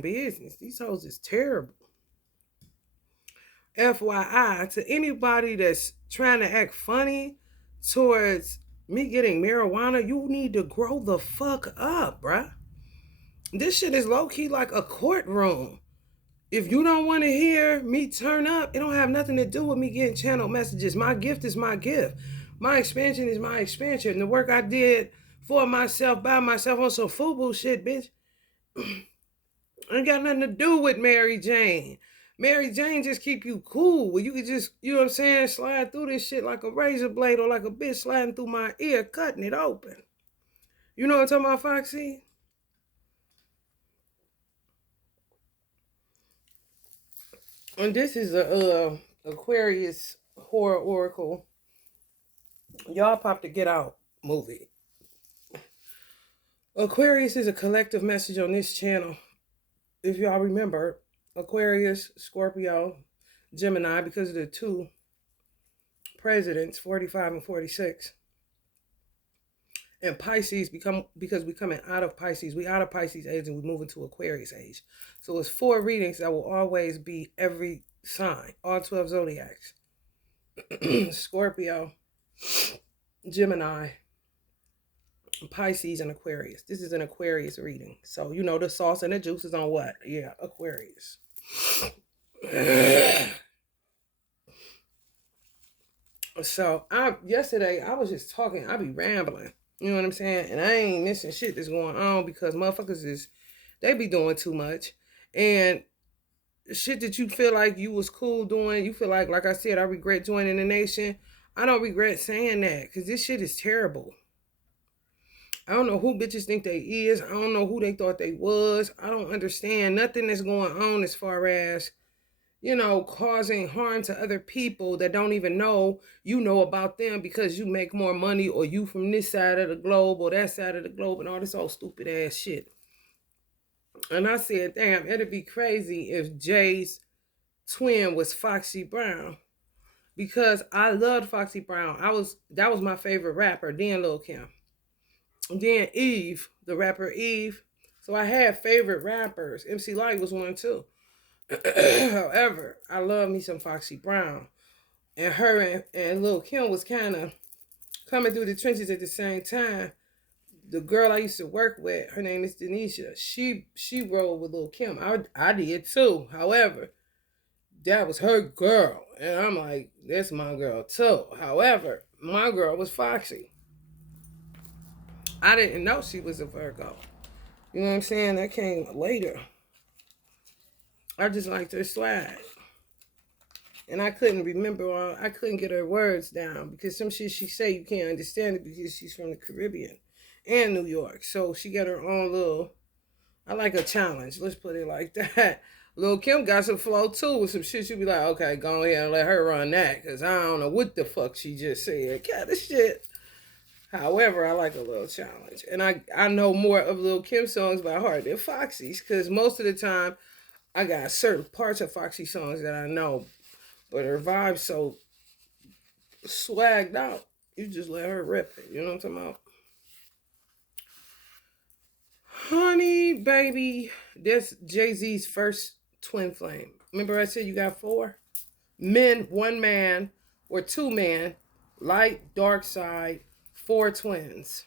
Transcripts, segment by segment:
business. These hoes is terrible. FYI, to anybody that's trying to act funny towards me getting marijuana, you need to grow the fuck up, bruh. This shit is low key like a courtroom. If you don't want to hear me turn up, it don't have nothing to do with me getting channel messages. My gift is my gift. My expansion is my expansion. The work I did for myself, by myself on some FUBU shit, bitch, ain't got nothing to do with Mary Jane. Mary Jane just keep you cool. Well, you could just, you know what I'm saying, slide through this shit like a razor blade or like a bitch sliding through my ear, cutting it open. You know what I'm talking about, Foxy? And this is a Aquarius horror oracle. Y'all popped the Get Out movie. Aquarius is a collective message on this channel. If y'all remember, Aquarius, Scorpio, Gemini, because of the two presidents, 45 and 46. And Pisces because we coming out of Pisces. We out of Pisces age and we moving to Aquarius age. So it's 4 readings that will always be every sign, all 12 zodiacs. Scorpio, Gemini, Pisces, and Aquarius. This is an Aquarius reading. So you know the sauce and the juice is on what? Yeah, Aquarius. So yesterday I was just talking. I be rambling. You know what I'm saying? And I ain't missing shit that's going on because motherfuckers they be doing too much. And shit that you feel like you was cool doing, you feel like I said, I regret joining the nation. I don't regret saying that because this shit is terrible. I don't know who bitches think they is. I don't know who they thought they was. I don't understand nothing that's going on as far as, you know, causing harm to other people that don't even know you know about them because you make more money or you from this side of the globe or that side of the globe and all this old stupid ass shit. And I said, damn, it'd be crazy if Jay's twin was Foxy Brown because I loved Foxy Brown. That was my favorite rapper, then Lil Kim. Then Eve, the rapper Eve. So I had favorite rappers. MC Lyte was one too. However, I love me some Foxy Brown. And her and Lil Kim was kind of coming through the trenches at the same time. The girl I used to work with, her name is Denisha. She rolled with Lil Kim. I did too. However, that was her girl. And I'm like, that's my girl too. However, my girl was Foxy. I didn't know she was a Virgo. You know what I'm saying? That came later. I just liked her swag. And I couldn't remember, I couldn't get her words down because some shit she say you can't understand it because she's from the Caribbean and New York. So she got her own little, I like a challenge. Let's put it like that. Lil Kim got some flow too with some shit. She'd be like, okay, go ahead and let her run that because I don't know what the fuck she just said. Kind of shit. However, I like a little challenge. And I know more of Lil Kim songs by heart than Foxy's because most of the time I got certain parts of Foxy songs that I know, but her vibe's so swagged out. You just let her rip it. You know what I'm talking about? Honey, baby, that's Jay-Z's first twin flame. Remember I said you got 4? Men, 1 man, or 2 men, light, dark side, 4 twins.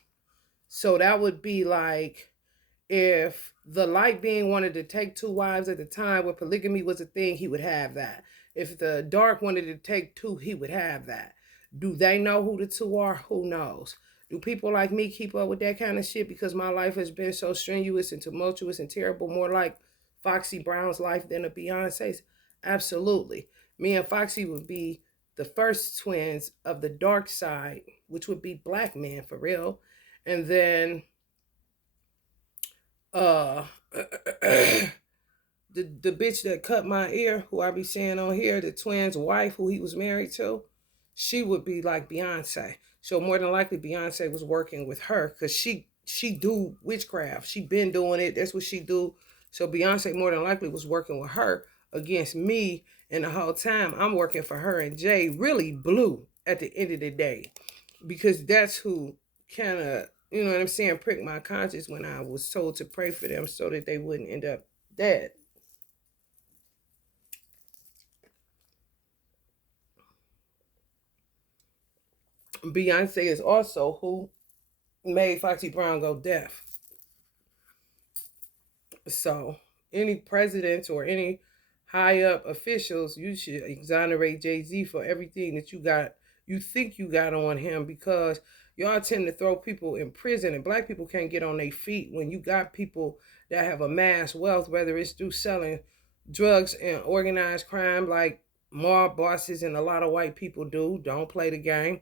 So that would be like if the light being wanted to take 2 wives at the time where polygamy was a thing, he would have that. If the dark wanted to take 2, he would have that. Do they know who the 2 are? Who knows? Do people like me keep up with that kind of shit because my life has been so strenuous and tumultuous and terrible, more like Foxy Brown's life than a Beyonce's? Absolutely. Me and Foxy would be the first twins of the dark side, which would be black men for real. And then the bitch that cut my ear, who I be saying on here, the twins' wife, who he was married to, she would be like Beyonce. So more than likely, Beyonce was working with her because she do witchcraft. She been doing it. That's what she do. So Beyonce more than likely was working with her against me, and the whole time I'm working for her. And Jay really blew at the end of the day because that's who kind of, you know what I'm saying, pricked my conscience when I was told to pray for them so that they wouldn't end up Dead. Beyonce is also who made Foxy Brown go deaf. So any presidents or any high up officials, you should exonerate Jay-Z for everything that you think you got on him, because y'all tend to throw people in prison and black people can't get on their feet when you got people that have amassed wealth, whether it's through selling drugs and organized crime like mob bosses and a lot of white people do. Don't play the game.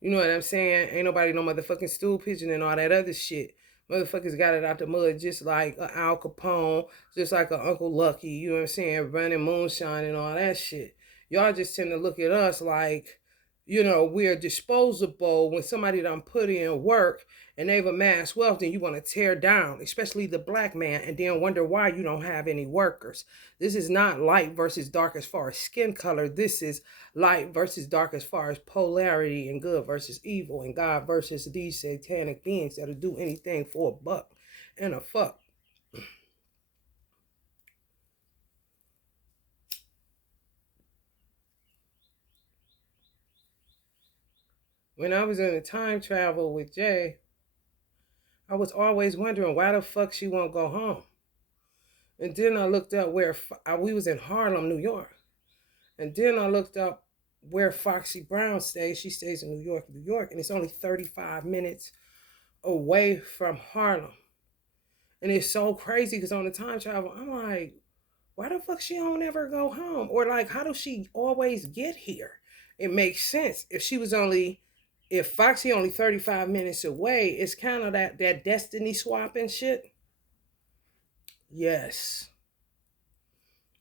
You know what I'm saying? Ain't nobody no motherfucking stool pigeon and all that other shit. Motherfuckers got it out the mud just like a Al Capone, just like a Uncle Lucky, you know what I'm saying? Running moonshine and all that shit. Y'all just tend to look at us like, we're disposable when somebody done put in work and they've amassed wealth, then you want to tear down, especially the black man, and then wonder why you don't have any workers. This is not light versus dark as far as skin color. This is light versus dark as far as polarity and good versus evil and God versus these satanic beings that'll do anything for a buck and a fuck. When I was in a time travel with Jay, I was always wondering why the fuck she won't go home. And then I looked up where we was in Harlem, New York. And then I looked up where Foxy Brown stays. She stays in New York, New York, and it's only 35 minutes away from Harlem. And it's so crazy because on the time travel, I'm like, why the fuck she don't ever go home? Or like, how does she always get here? It makes sense. If Foxy only 35 minutes away, it's kind of that destiny swapping shit. Yes.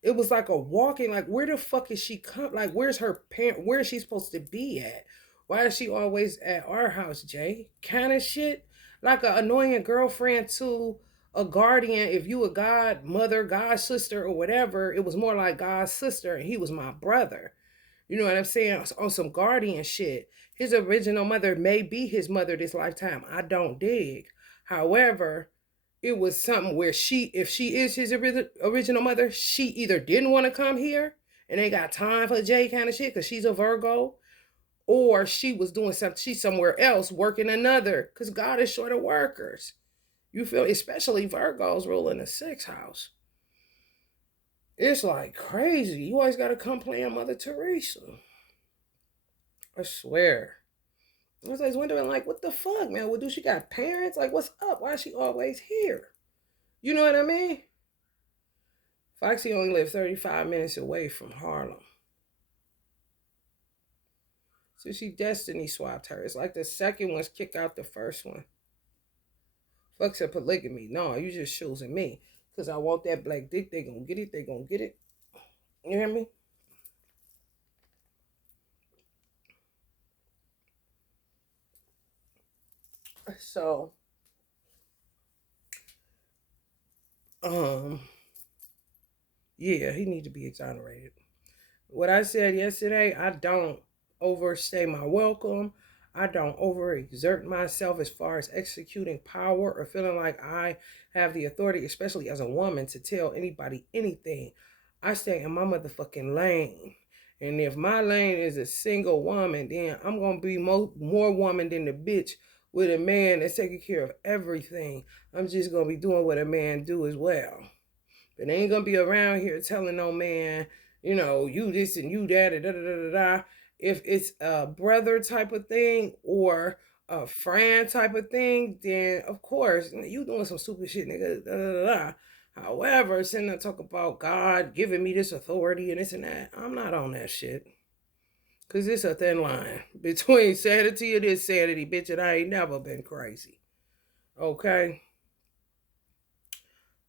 It was like a walking, like where the fuck is she come? Like where's her parent? Where is she supposed to be at? Why is she always at our house, Jay? Kind of shit. Like an annoying girlfriend to a guardian. If you a godmother, god sister, or whatever, it was more like God's sister, and he was my brother. You know what I'm saying? On some guardian shit. His original mother may be his mother this lifetime. I don't dig. However, it was something where if she is his original mother, she either didn't want to come here and ain't got time for Jay kind of shit because she's a Virgo, or she was doing something, she's somewhere else working another, because God is short of workers. You feel, especially Virgos ruling the sixth house. It's like crazy. You always got to come playing Mother Teresa. I swear. I was always wondering, like, what the fuck, man? What do she got parents? Like, what's up? Why is she always here? You know what I mean? Foxy only lived 35 minutes away from Harlem. So she destiny swapped her. It's like the second one's kick out the first one. Fuck said polygamy. No, you just choosing me. Because I want that black dick. They gonna get it. They gonna get it. You hear me? So, um, yeah, he need to be exonerated. What I said yesterday, I don't overstay my welcome. I don't overexert myself as far as executing power or feeling like I have the authority, especially as a woman, to tell anybody anything. I stay in my motherfucking lane. And if my lane is a single woman, then I'm going to be more woman than the bitch with a man that's taking care of everything. I'm just going to be doing what a man do as well. But they ain't gonna be around here telling no man, you this and you that, and da da da da da. If it's a brother type of thing or a friend type of thing, then of course you doing some stupid shit, nigga. Da, da, da, da. However, sitting there talk about God giving me this authority and this and that, I'm not on that shit. Cause it's a thin line between sanity and insanity, bitch, and I ain't never been crazy. Okay.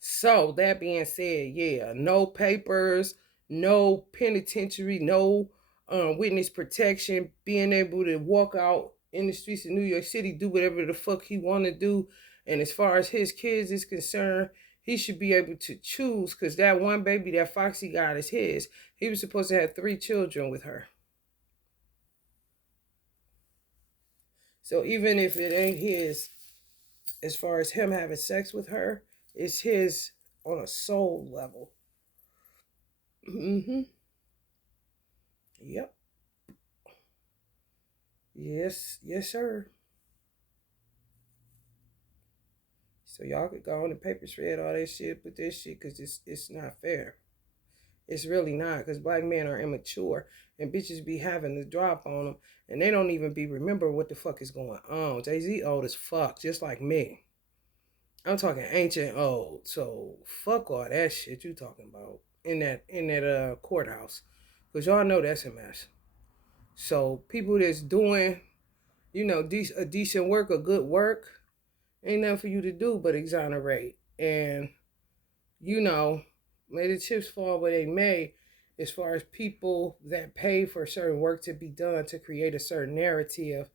So that being said, yeah, no papers, no penitentiary, no witness protection, being able to walk out in the streets of New York City, do whatever the fuck he want to do. And as far as his kids is concerned, he should be able to choose, because that one baby that Foxy got is his. He was supposed to have 3 children with her. So even if it ain't his, as far as him having sex with her, it's his on a soul level. Mm-hmm. Yep. Yes. Yes, sir. So y'all could go on the paper shred all that shit, but this shit, cause it's not fair. It's really not, cause black men are immature and bitches be having the drop on them, and they don't even be remember what the fuck is going on. Jay-Z old as fuck, just like me. I'm talking ancient old. So fuck all that shit you talking about in that courthouse, cause y'all know that's a mess. So people that's doing, a decent work, a good work, ain't nothing for you to do but exonerate. And you know, may the chips fall where they may, as far as people that pay for certain work to be done to create a certain narrative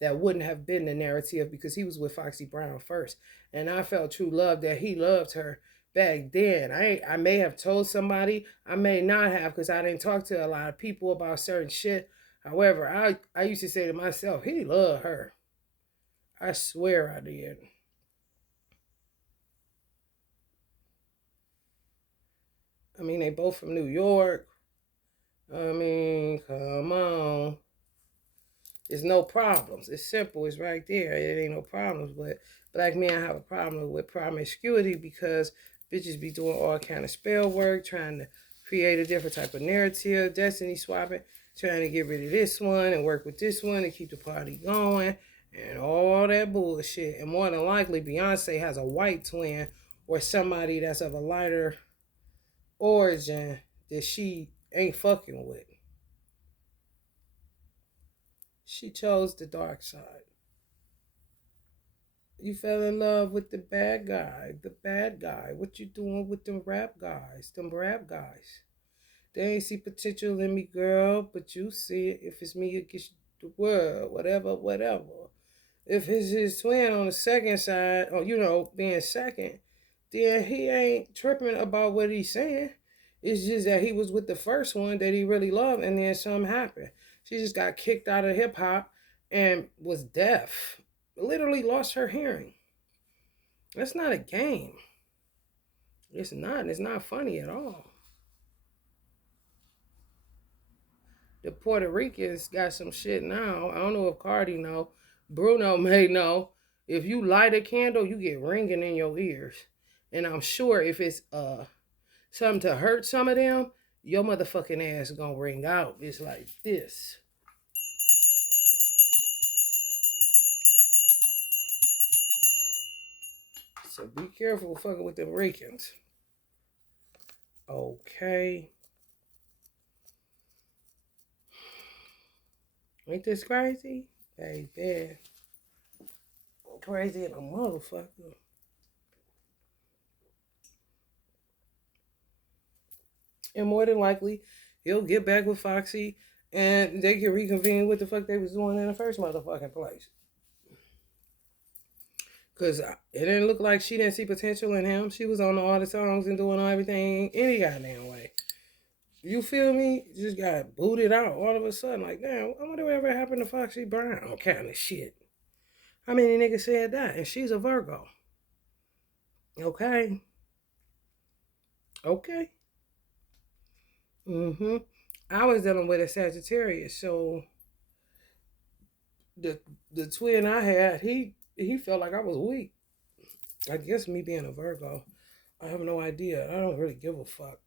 that wouldn't have been the narrative because he was with Foxy Brown first. And I felt true love that he loved her back then. I may have told somebody, I may not have because I didn't talk to a lot of people about certain shit. However, I used to say to myself, he loved her. I swear I did. I mean, they both from New York. I mean, come on. It's no problems. It's simple. It's right there. It ain't no problems. But black men have a problem with promiscuity because bitches be doing all kind of spell work, trying to create a different type of narrative, destiny swapping, trying to get rid of this one and work with this one and keep the party going and all that bullshit. And more than likely, Beyonce has a white twin or somebody that's of a lighter origin that she ain't fucking with. She chose the dark side. You fell in love with the bad guy. The bad guy. What you doing with them rap guys? Them rap guys. They ain't see potential in me, girl, but you see it. If it's me against the world, whatever, whatever. If it's his twin on the second side, or being second, then he ain't tripping about what he's saying. It's just that he was with the first one that he really loved, and then something happened. She just got kicked out of hip hop and was deaf. Literally lost her hearing. That's not a game. It's not. It's not funny at all. The Puerto Ricans got some shit now. I don't know if Cardi know. Bruno may know. If you light a candle, you get ringing in your ears. And I'm sure if it's something to hurt some of them, your motherfucking ass gonna ring out. It's like this. So be careful fucking with them Ricans. Okay. Ain't this crazy? Baby. Crazy in a motherfucker. And more than likely, he'll get back with Foxy and they can reconvene what the fuck they was doing in the first motherfucking place. Because it didn't look like she didn't see potential in him. She was on all the songs and doing everything any goddamn way. You feel me? Just got booted out all of a sudden. Like, damn, I wonder whatever happened to Foxy Brown kind of shit. How many niggas said that? And she's a Virgo. Okay. Okay. Mm-hmm. I was dealing with a Sagittarius, so the the twin I had, he felt like I was weak. I guess me being a Virgo, I have no idea. I don't really give a fuck.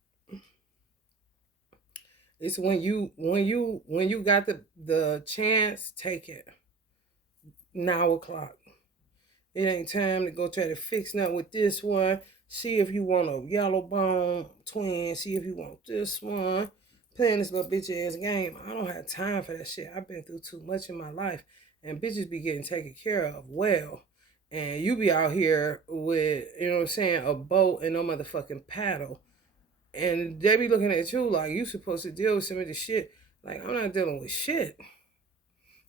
It's when you got the chance, take it. Now o'clock. It ain't time to go try to fix nothing with this one. See if you want a yellow bone twin. See if you want this one. Playing this little bitch ass game. I don't have time for that shit. I've been through too much in my life. And bitches be getting taken care of well. And you be out here with, a boat and no motherfucking paddle. And they be looking at you like you supposed to deal with some of the shit. Like, I'm not dealing with shit.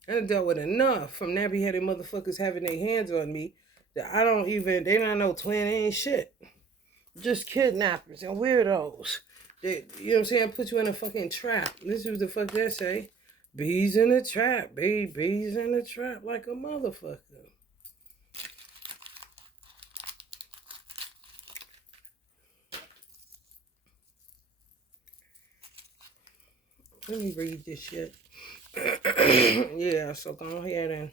I done dealt with enough from nappy headed motherfuckers having their hands on me that I don't even, they not no twin, they ain't shit. Just kidnappers and weirdos. That, you know what I'm saying, put you in a fucking trap. This is what the fuck they say. Bees in the trap, baby. Bees in the trap like a motherfucker. Let me read this shit. Yeah, so go ahead and,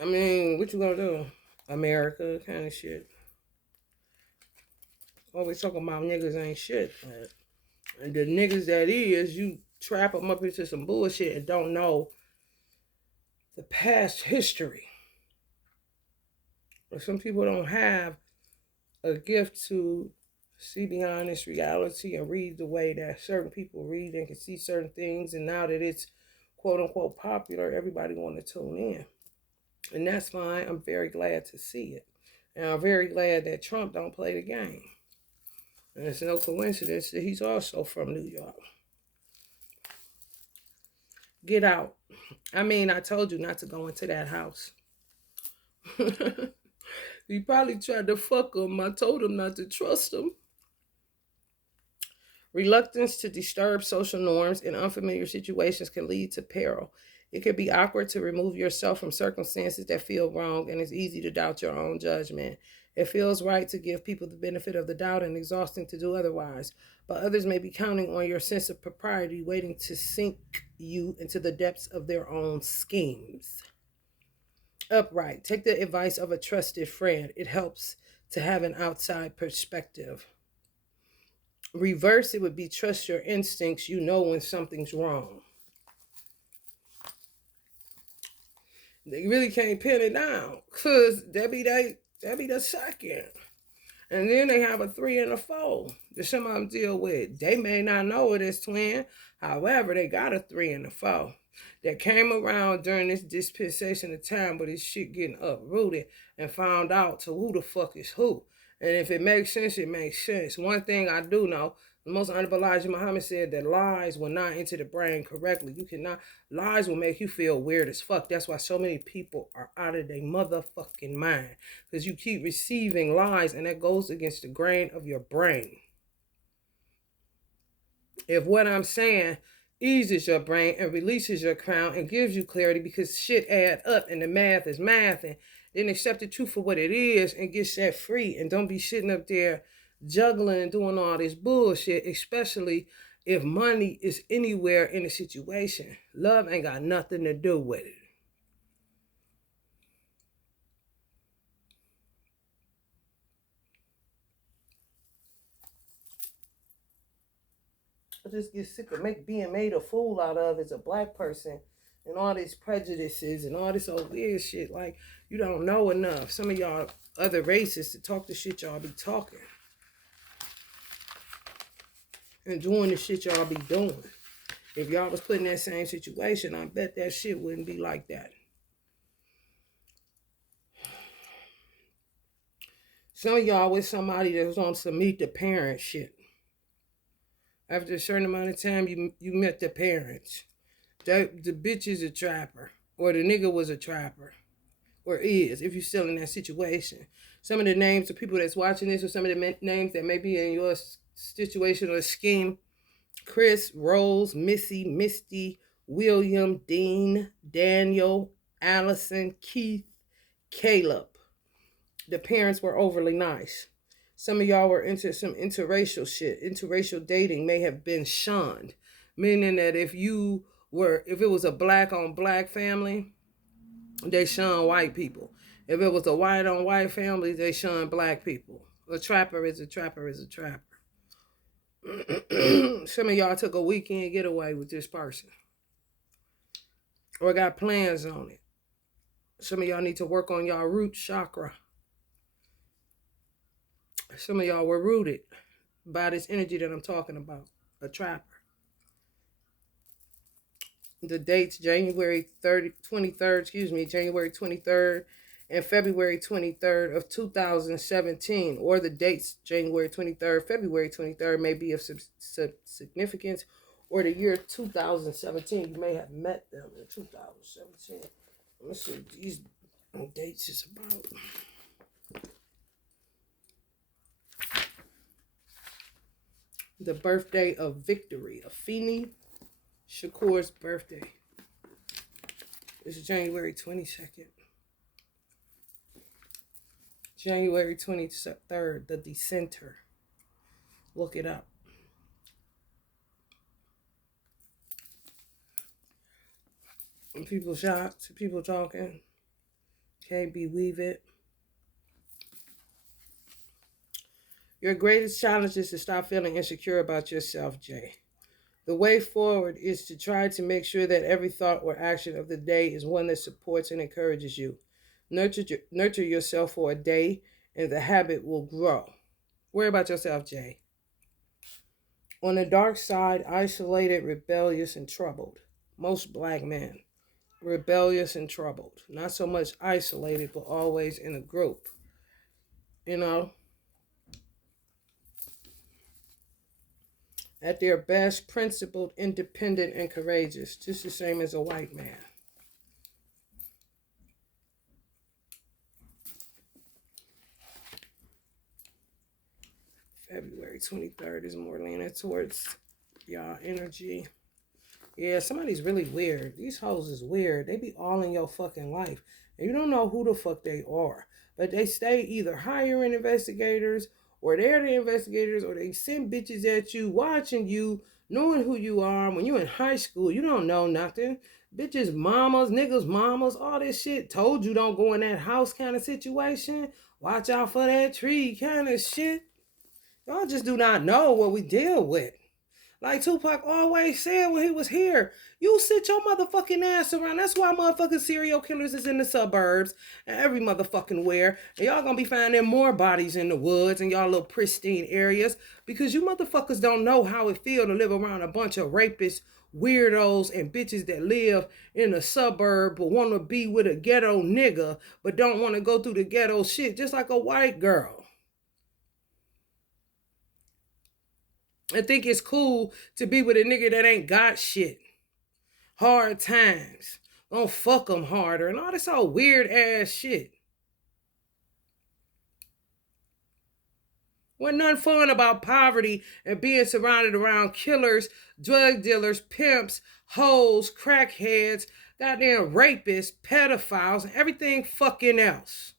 I mean, what you gonna do? America kind of shit. Always talking about niggas ain't shit. And the niggas that is, you trap them up into some bullshit and don't know the past history. But some people don't have a gift to see beyond this reality and read the way that certain people read and can see certain things. And now that it's quote unquote popular, everybody want to tune in. And that's fine. I'm very glad to see it. And I'm very glad that Trump don't play the game. And it's no coincidence that he's also from New York. Get out. I mean, I told you not to go into that house. He probably tried to fuck him. I told him not to trust him. Reluctance to disturb social norms in unfamiliar situations can lead to peril. It can be awkward to remove yourself from circumstances that feel wrong, and it's easy to doubt your own judgment. It feels right to give people the benefit of the doubt and exhausting to do otherwise, but others may be counting on your sense of propriety, waiting to sink you into the depths of their own schemes. Upright. Take the advice of a trusted friend. It helps to have an outside perspective. Reverse, it would be trust your instincts. You know when something's wrong. They really can't pin it down because that be the second. And then they have a 3 and a 4 that some of them deal with. They may not know it as twin. However, they got a 3 and a 4 that came around during this dispensation of time where this shit getting uprooted and found out to who the fuck is who. And if it makes sense, it makes sense. One thing I do know, the most honorable Elijah Muhammad said that lies will not enter the brain correctly. Lies will make you feel weird as fuck. That's why so many people are out of their motherfucking mind. Because you keep receiving lies and that goes against the grain of your brain. If what I'm saying eases your brain and releases your crown and gives you clarity because shit add up and the math is math, and then accept the truth for what it is and get set free, and don't be sitting up there juggling and doing all this bullshit, especially if money is anywhere in the situation. Love ain't got nothing to do with it. I just get sick of being made a fool out of as a black person and all these prejudices and all this old weird shit. Like, you don't know enough. Some of y'all other races to talk the shit y'all be talking. And doing the shit y'all be doing. If y'all was put in that same situation, I bet that shit wouldn't be like that. Some of y'all with somebody that was on some meet the parents shit. After a certain amount of time, you met the parents. The bitch is a trapper. Or the nigga was a trapper. Or is, if you're still in that situation. Some of the names of people that's watching this, or some of the names that may be in your situation or scheme: Chris, Rose, Missy, Misty, William, Dean, Daniel, Allison, Keith, Caleb. The parents were overly nice. Some of y'all were into some interracial shit. Interracial dating may have been shunned, meaning that if it was a black on black family, they shun white people. If it was a white on white family, they shun black people. A trapper is a trapper is a trapper. Some of y'all took a weekend getaway with this person or got plans on it. Some of y'all need to work on y'all root chakra. Some of y'all were rooted by this energy that I'm talking about, a trapper. The dates January 23rd and February 23rd of 2017, or the dates January 23rd, February 23rd may be of significance, or the year 2017. You may have met them in 2017. Let's see what these dates is about. The birthday of Victory, Afeni Shakur's birthday. It's January 22nd. January 23rd, the Dissenter. Look it up. And people shocked, people talking. KB Weave it. Your greatest challenge is to stop feeling insecure about yourself, Jay. The way forward is to try to make sure that every thought or action of the day is one that supports and encourages you. Nurture yourself for a day, and the habit will grow. Worry about yourself, Jay. On the dark side, isolated, rebellious, and troubled. Most black men, rebellious and troubled. Not so much isolated, but always in a group. You know? At their best, principled, independent, and courageous. Just the same as a white man. February 23rd is more leaning towards y'all energy. Yeah, somebody's really weird. These hoes is weird. They be all in your fucking life. And you don't know who the fuck they are. But they stay either hiring investigators, or they're the investigators, or they send bitches at you, watching you, knowing who you are. When you're in high school, you don't know nothing. Bitches, mamas, niggas, mamas, all this shit. Told you don't go in that house kind of situation. Watch out for that tree kind of shit. Y'all just do not know what we deal with. Like Tupac always said when he was here, you sit your motherfucking ass around. That's why motherfucking serial killers is in the suburbs and every motherfucking where. And y'all gonna be finding more bodies in the woods and y'all little pristine areas because you motherfuckers don't know how it feel to live around a bunch of rapists, weirdos, and bitches that live in a suburb but want to be with a ghetto nigga but don't want to go through the ghetto shit just like a white girl. I think it's cool to be with a nigga that ain't got shit. Hard times. Gonna fuck them harder and all this all weird ass shit. Wasn't nothing fun about poverty and being surrounded around killers, drug dealers, pimps, hoes, crackheads, goddamn rapists, pedophiles, and everything fucking else.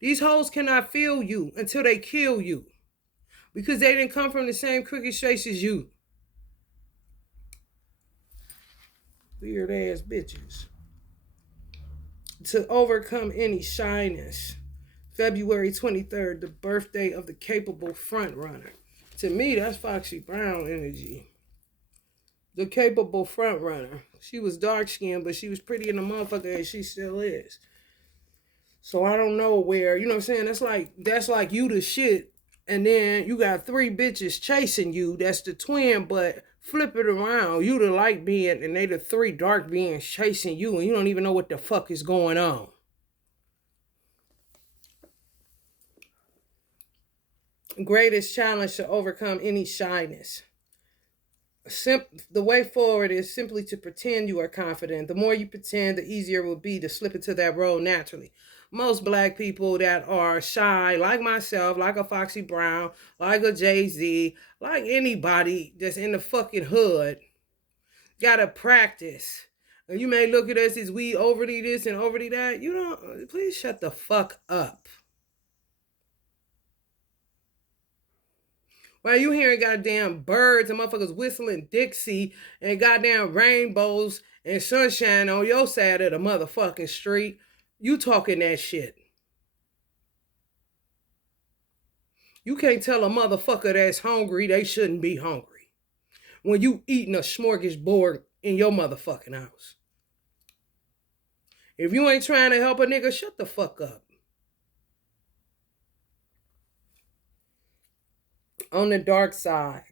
These hoes cannot feel you until they kill you because they didn't come from the same crooked straights as you. Weird ass bitches. To overcome any shyness. February 23rd, the birthday of the capable frontrunner. To me, that's Foxy Brown energy. The capable frontrunner. She was dark skinned, but she was pretty in the motherfucker, and she still is. So I don't know where, you know what I'm saying? That's like you the shit, and then you got three bitches chasing you. That's the twin, but flip it around. You the light being, and they the three dark beings chasing you, and you don't even know what the fuck is going on. Greatest challenge to overcome any shyness. The way forward is simply to pretend you are confident. The more you pretend, the easier it will be to slip into that role naturally. Most black people that are shy, like myself, like a Foxy Brown, like a Jay-Z, like anybody that's in the fucking hood, gotta practice. And you may look at us as we overly this and overly that. You don't, please shut the fuck up. While you hearing goddamn birds and motherfuckers whistling Dixie and goddamn rainbows and sunshine on your side of the motherfucking street, you talking that shit. You can't tell a motherfucker that's hungry they shouldn't be hungry when you eating a smorgasbord in your motherfucking house. If you ain't trying to help a nigga, shut the fuck up. On the dark side,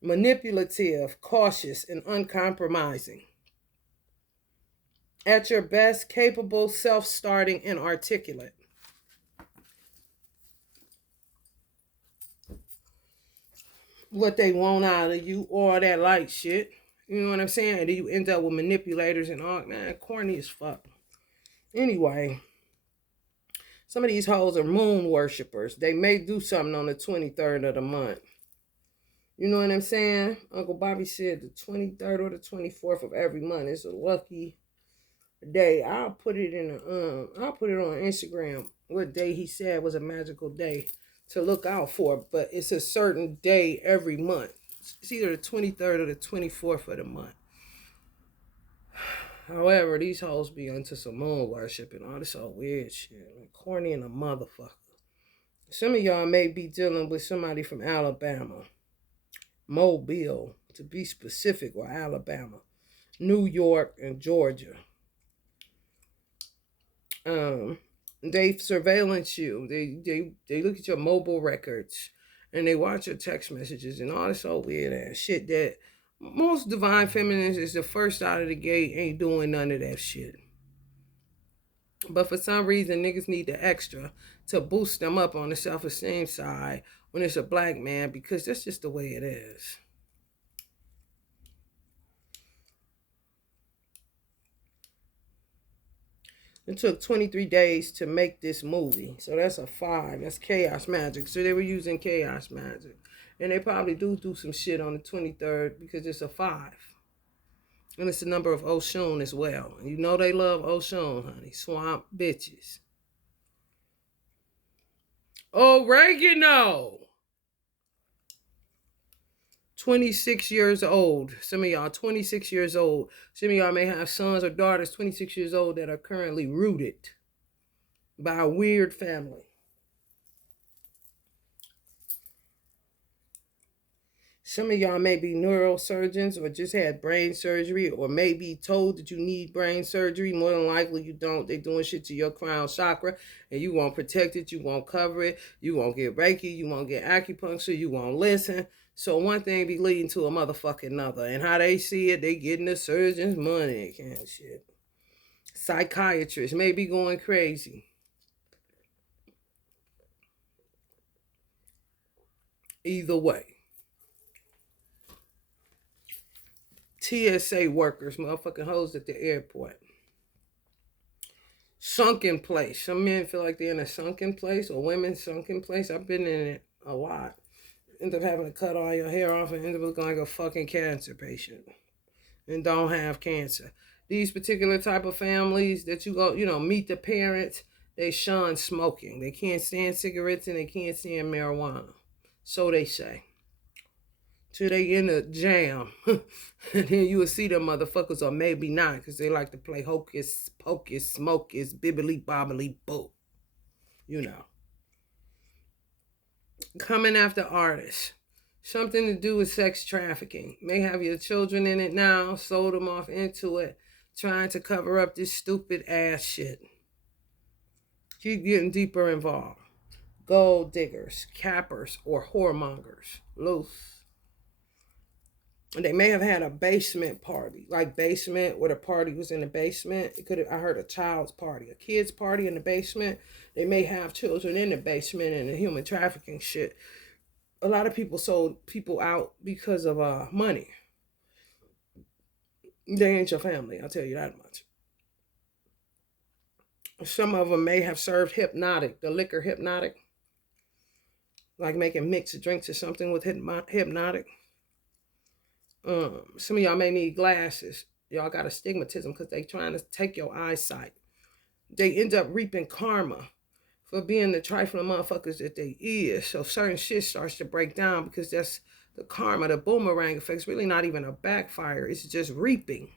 manipulative, cautious, and uncompromising. At your best, capable, self-starting, and articulate. What they want out of you, all that light shit. You know what I'm saying? And then you end up with manipulators and all, man, corny as fuck. Anyway, some of these hoes are moon worshippers. They may do something on the 23rd of the month. You know what I'm saying? Uncle Bobby said the 23rd or the 24th of every month is a lucky day. I'll put it on Instagram what day he said was a magical day to look out for, but it's a certain day every month. It's either the 23rd or the 24th of the month. However, these hoes be into some moon worship and all this old weird shit. Like corny and a motherfucker. Some of y'all may be dealing with somebody from Alabama, Mobile, to be specific, or Alabama, New York, and Georgia. They surveillance you. They look at your mobile records, and they watch your text messages and all this old weird ass shit that most divine feminines is the first out of the gate ain't doing none of that shit. But for some reason, niggas need the extra to boost them up on the self-esteem side when it's a black man, because that's just the way it is. It took 23 days to make this movie. So that's a 5. That's chaos magic. So they were using chaos magic. And they probably do some shit on the 23rd because it's a 5. And it's the number of Oshun as well. You know they love Oshun, honey. Swamp bitches. Oregano. 26 years old. Some of y'all 26 years old. Some of y'all may have sons or daughters 26 years old that are currently rooted by a weird family. Some of y'all may be neurosurgeons or just had brain surgery or may be told that you need brain surgery. More than likely you don't. They're doing shit to your crown chakra and you won't protect it. You won't cover it. You won't get Reiki. You won't get acupuncture. You won't listen. So one thing be leading to a motherfucking another. And how they see it, they getting the surgeon's money and kind of shit. Psychiatrists may be going crazy. Either way. TSA workers, motherfucking hoes at the airport. Sunken place. Some men feel like they're in a sunken place, or women sunken place. I've been in it a lot. End up having to cut all your hair off and end up looking like a fucking cancer patient. And don't have cancer. These particular type of families that you go, meet the parents, they shun smoking. They can't stand cigarettes and they can't stand marijuana. So they say. Till they in a jam. And then you will see them motherfuckers, or maybe not, because they like to play hocus pocus, smokus, bibbly bobbly boo. Coming after artists. Something to do with sex trafficking. May have your children in it now, sold them off into it, trying to cover up this stupid ass shit. Keep getting deeper involved. Gold diggers, cappers, or whoremongers. Loose. They may have had a basement party, like basement where the party was in the basement. I heard a child's party, a kid's party in the basement. They may have children in the basement and the human trafficking shit. A lot of people sold people out because of money. They ain't your family, I'll tell you that much. Some of them may have served hypnotic, the liquor hypnotic, like making mixed drinks or something with hypnotic. Some of y'all may need glasses. Y'all got astigmatism because they trying to take your eyesight. They end up reaping karma for being the trifling motherfuckers that they is. So certain shit starts to break down because that's the karma, the boomerang effect. It's really not even a backfire. It's just reaping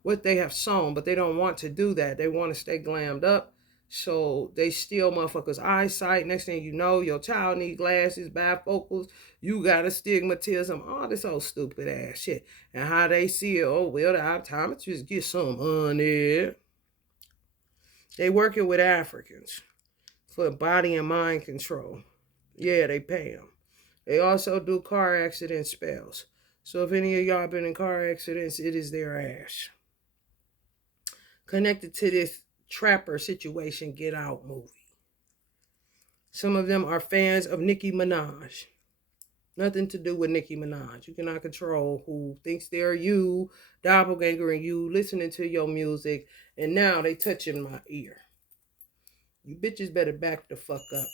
what they have sown, but they don't want to do that. They want to stay glammed up. So they steal motherfuckers' eyesight. Next thing you know, your child need glasses, bifocals. You got astigmatism, all this old stupid ass shit. And how they see it, the optometrists get some money. They working with Africans for body and mind control. Yeah, they pay them. They also do car accident spells. So if any of y'all been in car accidents, it is their ass. Connected to this Trapper situation, Get Out movie. Some of them are fans of Nicki Minaj. Nothing to do with Nicki Minaj. You cannot control who thinks they're you, doppelgangering you, listening to your music, and now they touching my ear. You bitches better back the fuck up.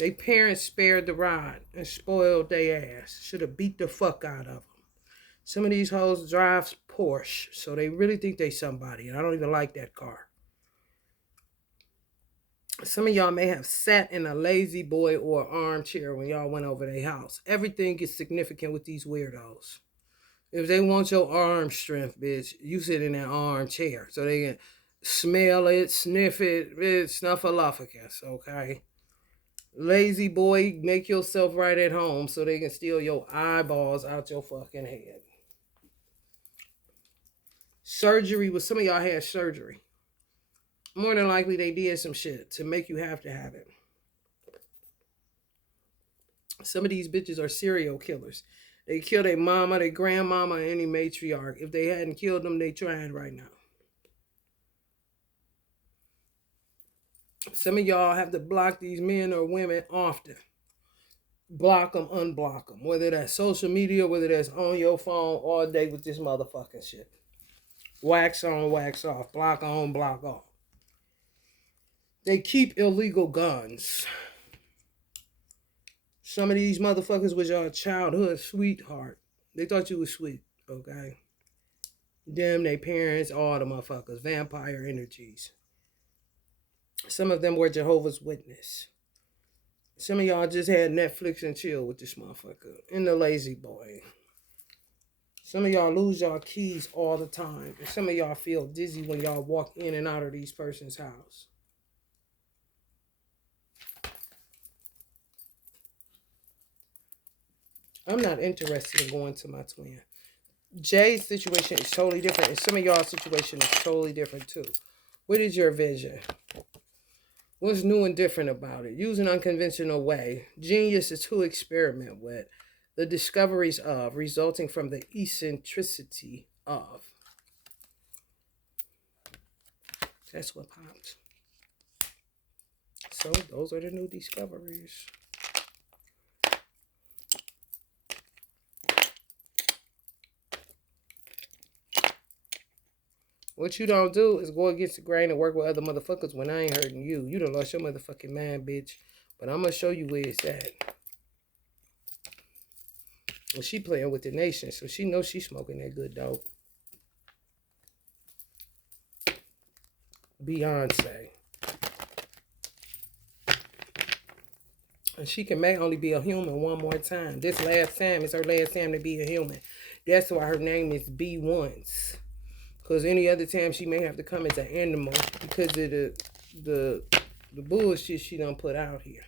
They parents spared the rod and spoiled their ass. Should have beat the fuck out of them. Some of these hoes drive Porsche, so they really think they somebody, and I don't even like that car. Some of y'all may have sat in a lazy boy or armchair when y'all went over their house. Everything gets significant with these weirdos. If they want your arm strength, bitch, you sit in that armchair so they can smell it, sniff it, bitch, snuffleupagus, okay? Lazy boy, make yourself right at home so they can steal your eyeballs out your fucking head. Surgery, was some of y'all had surgery. More than likely they did some shit to make you have to have it. Some of these bitches are serial killers. They kill their mama, their grandmama, any matriarch. If they hadn't killed them, they trying right now. Some of y'all have to block these men or women often. Block them, unblock them. Whether that's social media, whether that's on your phone all day with this motherfucking shit. Wax on, wax off. Block on, block off. They keep illegal guns. Some of these motherfuckers was your childhood sweetheart. They thought you was sweet, okay? Them, they parents, all the motherfuckers. Vampire energies. Some of them were Jehovah's Witness. Some of y'all just had Netflix and chill with this motherfucker. And the lazy boy. Some of y'all lose y'all keys all the time. And some of y'all feel dizzy when y'all walk in and out of these person's house. I'm not interested in going to my twin. Jay's situation is totally different. And some of y'all's situation is totally different too. What is your vision? What's new and different about it? Use an unconventional way. Genius is to experiment with. The discoveries of, resulting from the eccentricity of. That's what pops. So those are the new discoveries. What you don't do is go against the grain and work with other motherfuckers when I ain't hurting you. You done lost your motherfucking mind, bitch. But I'm going to show you where it's at. Well, she playing with the nation, so she knows she's smoking that good dope. Beyonce. And she may only be a human one more time. This last time is her last time to be a human. That's why her name is B Once. Because any other time she may have to come as an animal because of the bullshit she done put out here.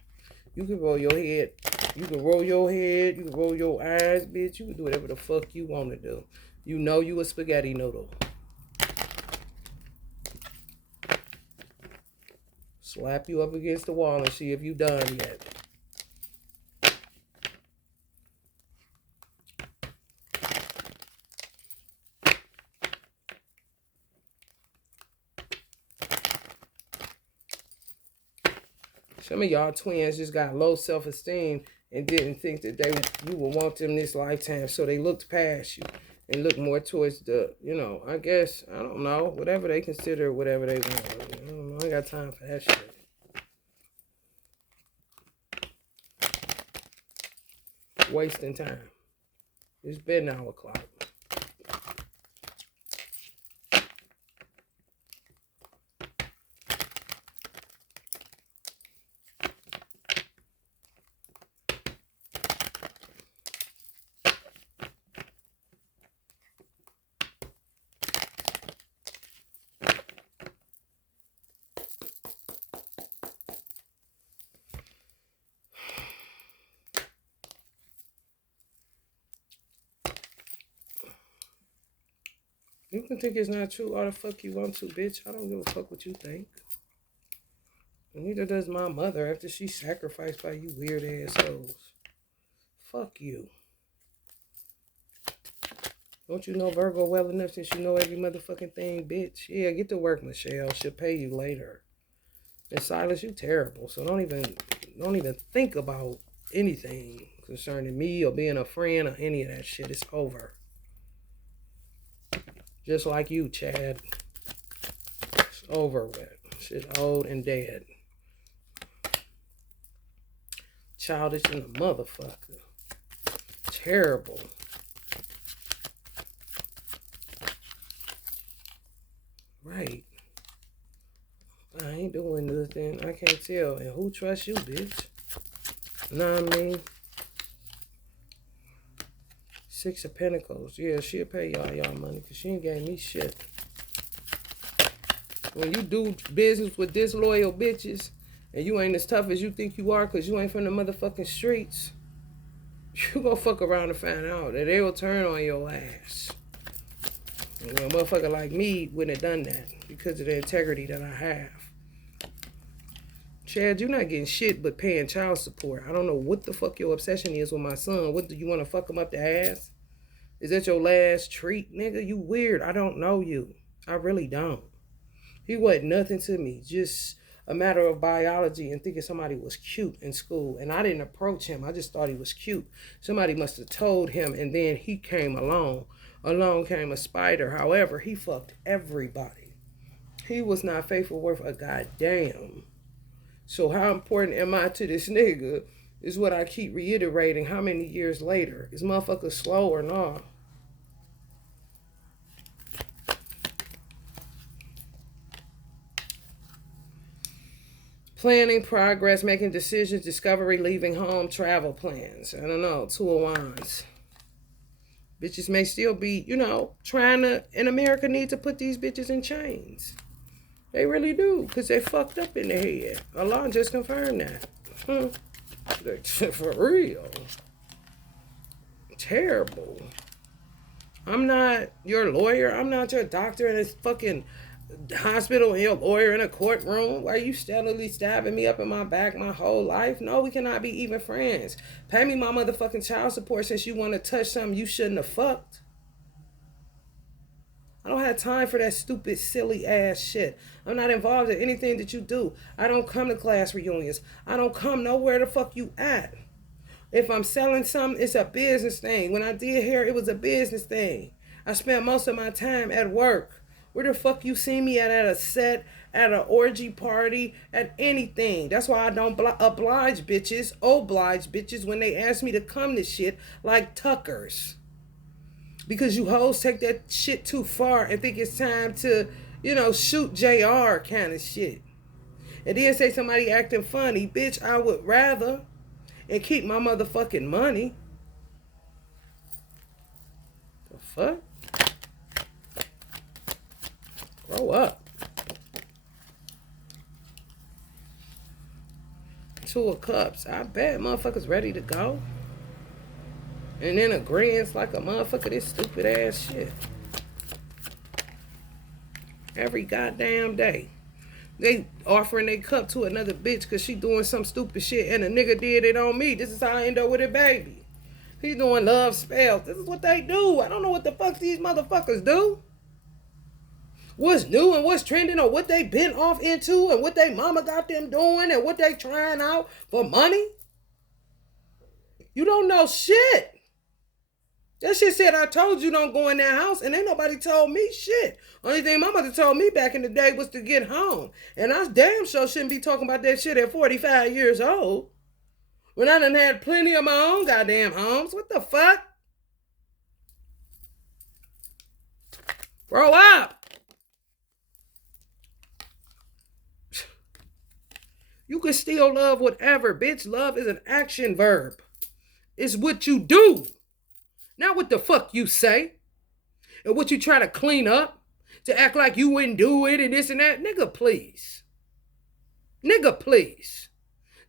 You can roll your head. You can roll your head. You can roll your eyes, bitch. You can do whatever the fuck you want to do. You know you a spaghetti noodle. Slap you up against the wall and see if you done yet. Some of y'all twins just got low self-esteem and didn't think that you would want them this lifetime. So they looked past you and looked more towards the, I guess, I don't know, whatever they consider, whatever they want. I don't know, I ain't got time for that shit. Wasting time. It's been 9 o'clock. You can think it's not true all the fuck you want to, bitch. I don't give a fuck what you think. And neither does my mother after she sacrificed by you weird assholes. Fuck you. Don't you know Virgo well enough since you know every motherfucking thing, bitch? Yeah, get to work, Michelle. She'll pay you later. And Silas, you terrible. So don't even think about anything concerning me or being a friend or any of that shit. It's over. Just like you, Chad. It's over with. Shit old and dead. Childish than a motherfucker. Terrible. Right. I ain't doing nothing. I can't tell. And who trusts you, bitch? Know what I mean? Six of Pentacles. Yeah, she'll pay y'all money because she ain't gave me shit. When you do business with disloyal bitches and you ain't as tough as you think you are because you ain't from the motherfucking streets, you gonna fuck around and find out that they will turn on your ass. And a motherfucker like me wouldn't have done that because of the integrity that I have. Chad, you're not getting shit but paying child support. I don't know what the fuck your obsession is with my son. What, do you want to fuck him up the ass? Is that your last treat? Nigga, you weird. I don't know you. I really don't. He wasn't nothing to me. Just a matter of biology and thinking somebody was cute in school. And I didn't approach him. I just thought he was cute. Somebody must have told him and then he came along. Along came a spider. However, he fucked everybody. He was not faithful worth a goddamn. So how important am I to this nigga is what I keep reiterating how many years later. Is motherfucker slow or not? Planning, progress, making decisions, discovery, leaving home, travel plans. I don't know, Two of Wands. Bitches may still be, trying to, in America, need to put these bitches in chains. They really do, because they fucked up in the head. Allah just confirmed that. For real. Terrible. I'm not your lawyer. I'm not your doctor in this fucking hospital and your lawyer in a courtroom. Why are you steadily stabbing me up in my back my whole life? No, we cannot be even friends. Pay me my motherfucking child support since you want to touch something you shouldn't have fucked. I don't have time for that stupid, silly ass shit. I'm not involved in anything that you do. I don't come to class reunions. I don't come nowhere the fuck you at. If I'm selling something, it's a business thing. When I did hair, it was a business thing. I spent most of my time at work. Where the fuck you see me at a set, at an orgy party, at anything? That's why I don't oblige bitches when they ask me to come to shit like Tuckers. Because you hoes take that shit too far and think it's time to, shoot JR kind of shit. And then say somebody acting funny. Bitch, I would rather and keep my motherfucking money. The fuck? Grow up. Two of Cups. I bet motherfuckers ready to go. And then agreeing like a motherfucker, this stupid ass shit. Every goddamn day. They offering their cup to another bitch because she doing some stupid shit and a nigga did it on me. This is how I end up with a baby. He doing love spells. This is what they do. I don't know what the fuck these motherfuckers do. What's new and what's trending or what they been off into and what they mama got them doing and what they trying out for money. You don't know shit. That shit said, I told you don't go in that house, and ain't nobody told me shit. Only thing my mother told me back in the day was to get home. And I damn sure shouldn't be talking about that shit at 45 years old. When I done had plenty of my own goddamn homes. What the fuck? Grow up. You can still love whatever, bitch. Love is an action verb. It's what you do. Not what the fuck you say. And what you try to clean up. To act like you wouldn't do it and this and that. Nigga, please. Nigga, please.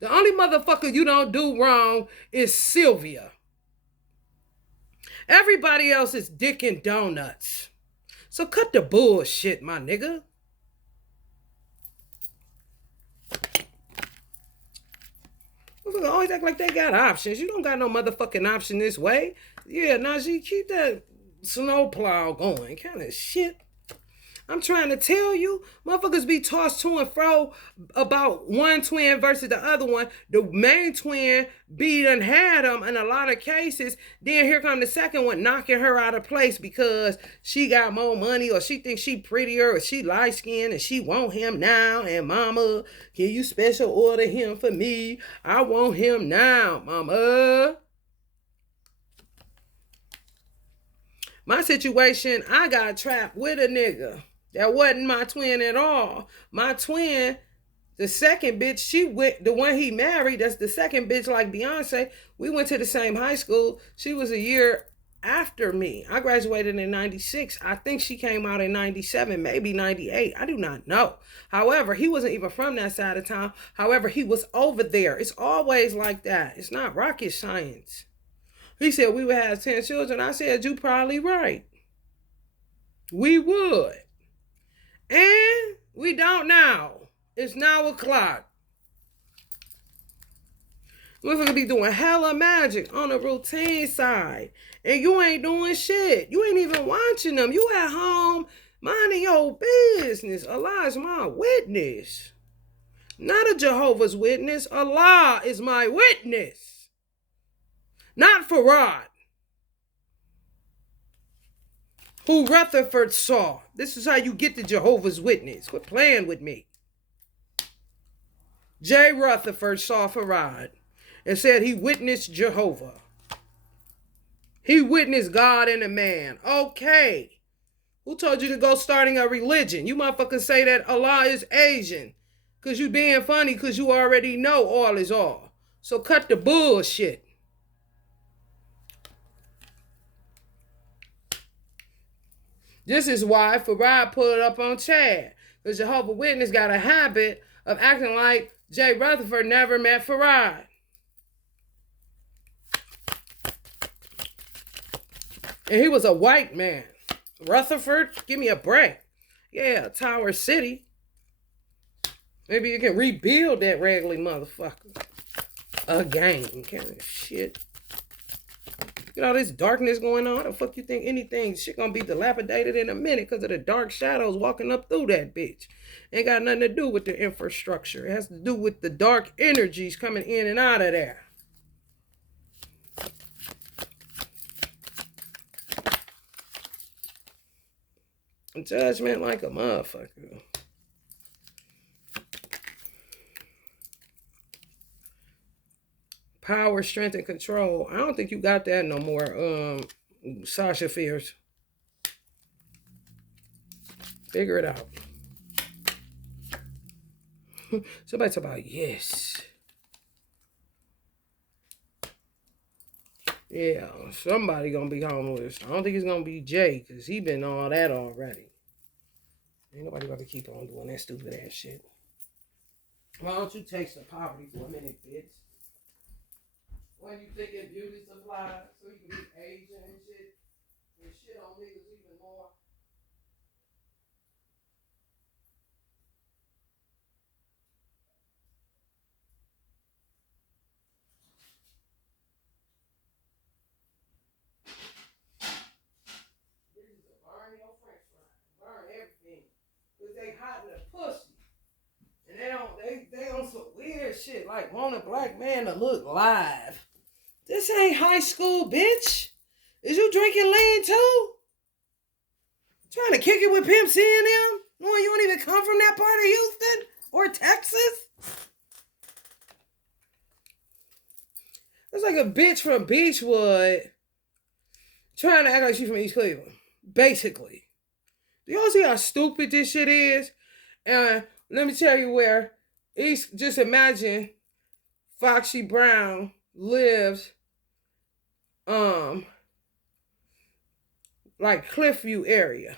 The only motherfucker you don't do wrong is Sylvia. Everybody else is dick and donuts. So cut the bullshit, my nigga. Motherfuckers always act like they got options. You don't got no motherfucking option this way. Yeah, Najee, keep that snowplow going. Kind of shit. I'm trying to tell you, motherfuckers be tossed to and fro about one twin versus the other one. The main twin be done had them in a lot of cases. Then here come the second one knocking her out of place because she got more money or she thinks she prettier or she light skinned and she want him now. And mama, can you special order him for me? I want him now, mama. My situation, I got trapped with a nigga. That wasn't my twin at all. My twin, the second bitch, she went, the one he married, that's the second bitch like Beyonce. We went to the same high school. She was a year after me. I graduated in 96. I think she came out in 97, maybe 98. I do not know. However, he wasn't even from that side of town. However, he was over there. It's always like that. It's not rocket science. He said we would have 10 children. I said, you probably right. We would. And we don't now. It's 9 o'clock. We're going to be doing hella magic on the routine side. And you ain't doing shit. You ain't even watching them. You at home minding your business. Allah is my witness. Not a Jehovah's Witness. Allah is my witness. Not Farad, who Rutherford saw. This is how you get the Jehovah's Witness. Quit playing with me. J. Rutherford saw Farad and said he witnessed Jehovah. He witnessed God and a man. Okay. Who told you to go starting a religion? You motherfuckers say that Allah is Asian. Because you being funny because you already know all is all. So cut the bullshit. This is why Farad put it up on Chad. Because Jehovah's Witness got a habit of acting like J. Rutherford never met Farad. And he was a white man. Rutherford, give me a break. Yeah, Tower City. Maybe you can rebuild that raggedy motherfucker. Again. Kind of shit. Get all this darkness going on. How the fuck you think anything shit gonna be dilapidated in a minute because of the dark shadows walking up through that bitch? Ain't got nothing to do with the infrastructure. It has to do with the dark energies coming in and out of there. Judgment like a motherfucker. Power, strength, and control. I don't think you got that no more, Sasha Fierce. Figure it out. Somebody talk about yes. Yeah, somebody gonna be homeless. I don't think it's gonna be Jay, because he been all that already. Ain't nobody about to keep on doing that stupid ass shit. Why don't you taste the poverty for a minute, bitch? When you think that beauty supply, so you can be Asian and shit on niggas even more. This is a burn your french fries, burn everything, cause they hot in the pussy, and they on some weird shit like want a black man to look live. This ain't high school, bitch. Is you drinking lean too? Trying to kick it with Pimp C and them? Knowing you don't even come from that part of Houston or Texas? It's like a bitch from Beechwood trying to act like she's from East Cleveland. Basically. Do y'all see how stupid this shit is? And let me tell you where just imagine Foxy Brown lives like Cliffview area.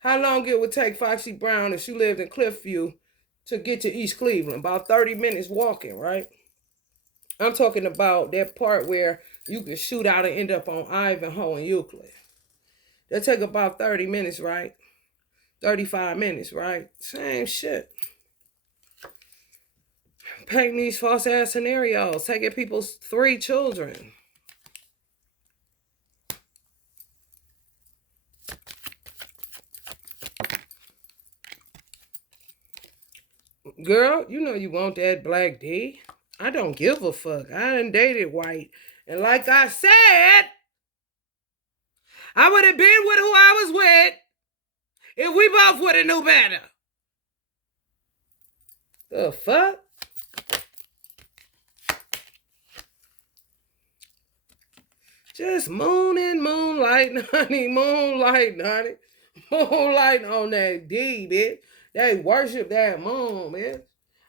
How long it would take Foxy Brown if she lived in Cliffview to get to East Cleveland? About 30 minutes walking, right? I'm talking about that part where you can shoot out and end up on Ivanhoe and Euclid. That take about 30 minutes, right? 35 minutes, right? Same shit. Painting these false ass scenarios, taking people's 3 children. Girl, you know you want that black D. I don't give a fuck. I done dated white. And like I said, I would have been with who I was with if we both would have knew better. The fuck? Just moonlight, honey, moonlight, honey. Moonlight on that D, bitch. They worship that moon, man.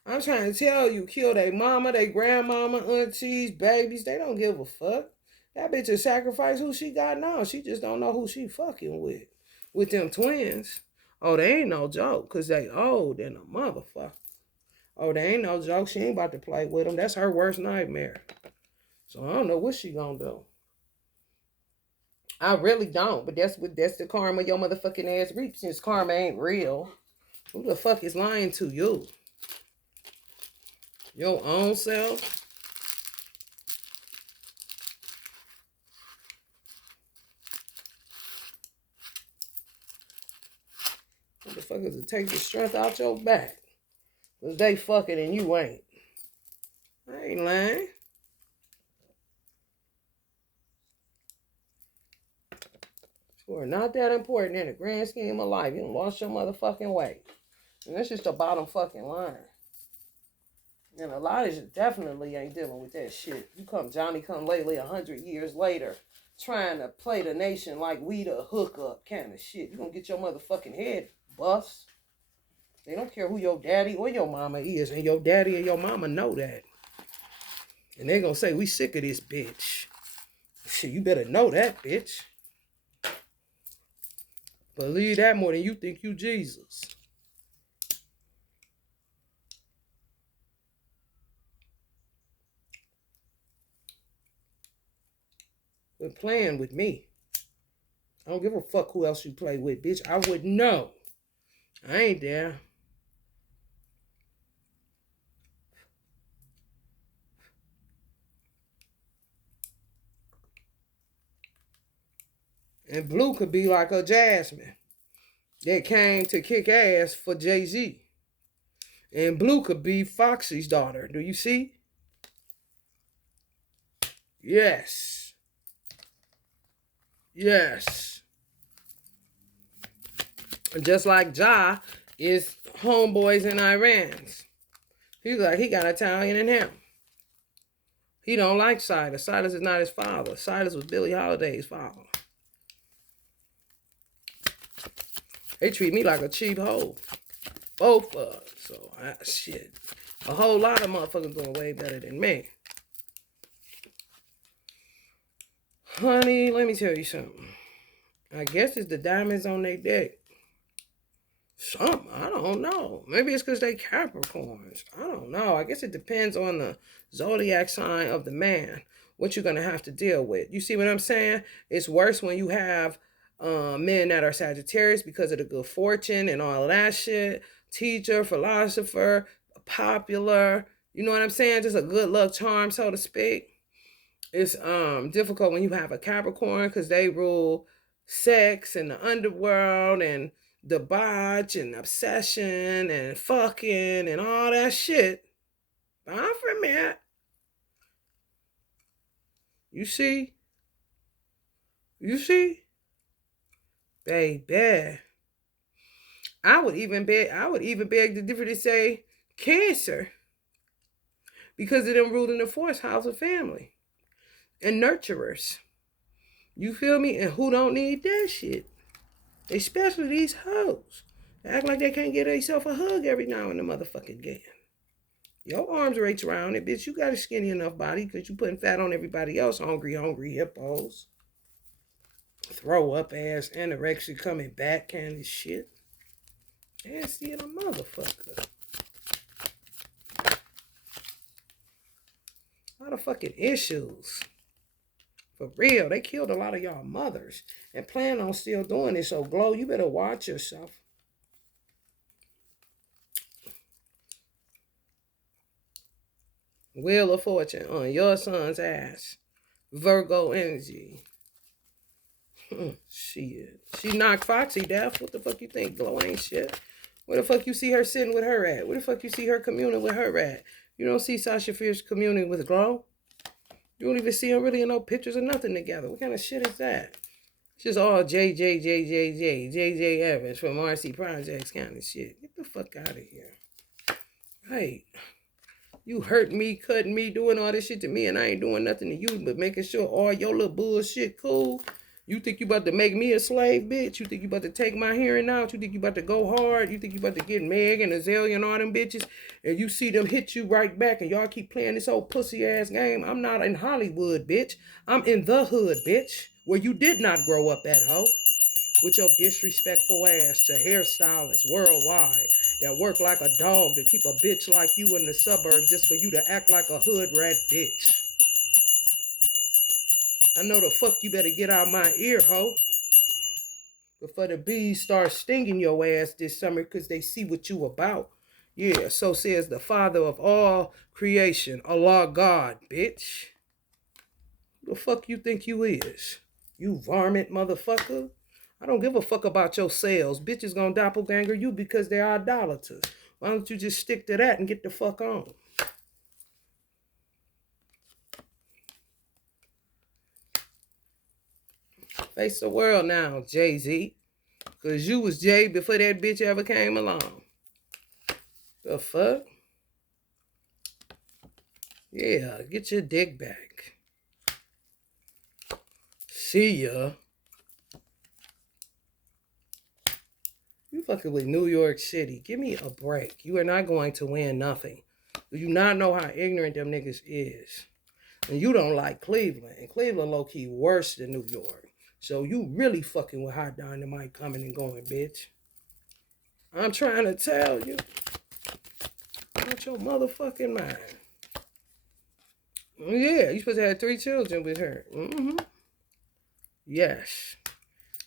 I'm trying to tell you, kill their mama, their grandmama, aunties, babies. They don't give a fuck. That bitch will sacrifice who she got now. She just don't know who she fucking with. With them twins. Oh, they ain't no joke, because they old than a motherfucker. Oh, they ain't no joke. She ain't about to play with them. That's her worst nightmare. So I don't know what she gonna do. I really don't, but that's the karma your motherfucking ass reaps since karma ain't real. Who the fuck is lying to you? Your own self? Motherfuckers will take the strength out your back. Because they fucking and you ain't. I ain't lying. You are not that important in the grand scheme of life. You done lost your motherfucking way. And that's just the bottom fucking line. And a lot of you definitely ain't dealing with that shit. You Johnny come lately 100 years later, trying to play the nation like we the hookup kind of shit. You gonna get your motherfucking head bust. They don't care who your daddy or your mama is, and your daddy and your mama know that. And they gonna say, we sick of this bitch. Shit, you better know that, bitch. Believe that more than you think you Jesus. Quit playing with me. I don't give a fuck who else you play with, bitch. I wouldn't know. I ain't there. And Blue could be like a Jasmine that came to kick ass for Jay-Z. And Blue could be Foxy's daughter. Do you see? Yes. Yes. Just like Ja is homeboys in Iran's. He's like, he got Italian in him. He don't like Silas. Silas is not his father. Silas was Billie Holiday's father. They treat me like a cheap hoe. Both of us. So, shit. A whole lot of motherfuckers doing way better than me. Honey, let me tell you something. I guess it's the diamonds on their deck. Something. I don't know. Maybe it's because they Capricorns. I don't know. I guess it depends on the zodiac sign of the man. What you're going to have to deal with. You see what I'm saying? It's worse when you have men that are Sagittarius because of the good fortune and all of that shit. Teacher, philosopher, popular. You know what I'm saying? Just a good luck charm, so to speak. It's difficult when you have a Capricorn because they rule sex and the underworld and debauch and obsession and fucking and all that shit. I'm from that. You see? You see? Baby. I would even beg the different to say Cancer. Because of them ruling the fourth house of family. And nurturers. You feel me? And who don't need that shit? Especially these hoes. They act like they can't get themselves a hug every now and the motherfucking again. Your arms reach around it, bitch. You got a skinny enough body because you putting fat on everybody else. Hungry hippos. Throw up ass, anorexia coming back kind of shit. Nasty in a motherfucker. A lot of fucking issues. For real, they killed a lot of y'all mothers and plan on still doing it. So, Glow, you better watch yourself. Wheel of Fortune on your son's ass. Virgo energy. Shit. She knocked Foxy deaf. What the fuck you think? Glow ain't shit. Where the fuck you see her sitting with her at? Where the fuck you see her communing with her at? You don't see Sasha Fierce communing with Glow. You don't even see them really in no pictures or nothing together. What kind of shit is that? It's just all JJ Evans from RC Projects kind of shit. Get the fuck out of here. Right. You hurt me, cutting me, doing all this shit to me, and I ain't doing nothing to you but making sure all your little bullshit cool. You think you about to make me a slave, bitch? You think you about to take my hearing out? You think you about to go hard? You think you about to get Meg and Azalea and all them bitches? And you see them hit you right back and y'all keep playing this old pussy-ass game? I'm not in Hollywood, bitch. I'm in the hood, bitch. Where you did not grow up at, hoe. With your disrespectful ass to hairstylists worldwide that work like a dog to keep a bitch like you in the suburbs just for you to act like a hood rat bitch. I know the fuck you better get out my ear, ho. Before the bees start stinging your ass this summer because they see what you about. Yeah, so says the Father of all creation, Allah God, bitch. Who the fuck you think you is? You varmint motherfucker. I don't give a fuck about your sales. Bitches gonna doppelganger you because they're idolaters. Why don't you just stick to that and get the fuck on? Face the world now, Jay-Z. Because you was Jay before that bitch ever came along. The fuck? Yeah, get your dick back. See ya. You fucking with New York City. Give me a break. You are not going to win nothing. Do you not know how ignorant them niggas is? And you don't like Cleveland. And Cleveland low-key worse than New York. So you really fucking with Hot Dynamite coming and going, bitch. I'm trying to tell you. Out your motherfucking mind. Yeah, you supposed to have 3 children with her. Mm-hmm. Yes.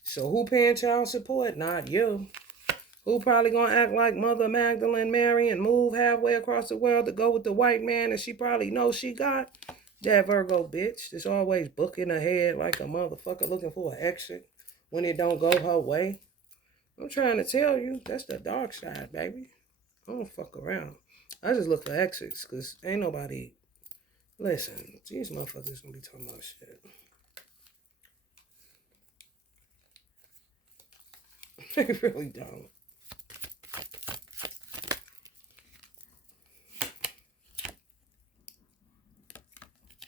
So who paying child support? Not you. Who probably gonna act like Mother Magdalene Mary and move halfway across the world to go with the white man that she probably knows she got? That Virgo bitch that's always booking ahead like a motherfucker looking for an exit when it don't go her way. I'm trying to tell you, that's the dark side, baby. I don't fuck around. I just look for exits because ain't nobody... Listen, these motherfuckers gonna be talking about shit. They really don't.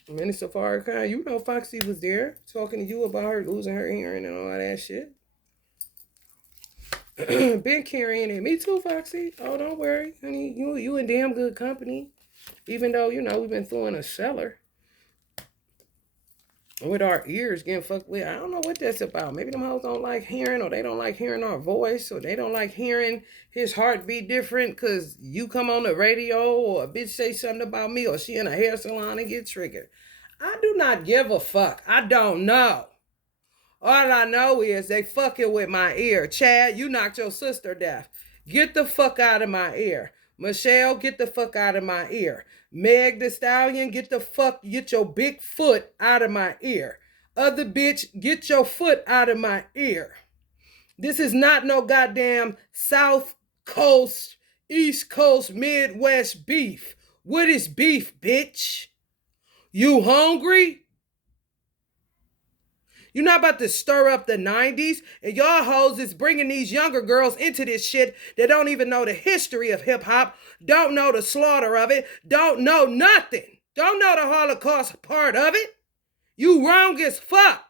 Minister Farrakhan, you know Foxy was there talking to you about her losing her hearing and all that shit. Been carrying it. Me too, Foxy. Oh, don't worry, honey. You in damn good company. Even though, you know, we've been throwing a cellar. With our ears getting fucked with. I don't know what that's about. Maybe them hoes don't like hearing, or they don't like hearing our voice, or they don't like hearing his heartbeat different because you come on the radio or a bitch say something about me or she in a hair salon and get triggered. I do not give a fuck. I don't know. All I know is they fucking with my ear. Chad, you knocked your sister deaf. Get the fuck out of my ear. Michelle, get the fuck out of my ear. Meg the Stallion, get your big foot out of my ear. Other bitch, get your foot out of my ear. This is not no goddamn South Coast, East Coast, Midwest beef. What is beef, bitch? You hungry? You're not about to stir up the 90s, and y'all hoes is bringing these younger girls into this shit that don't even know the history of hip-hop, don't know the slaughter of it, don't know nothing, don't know the Holocaust part of it. You wrong as fuck.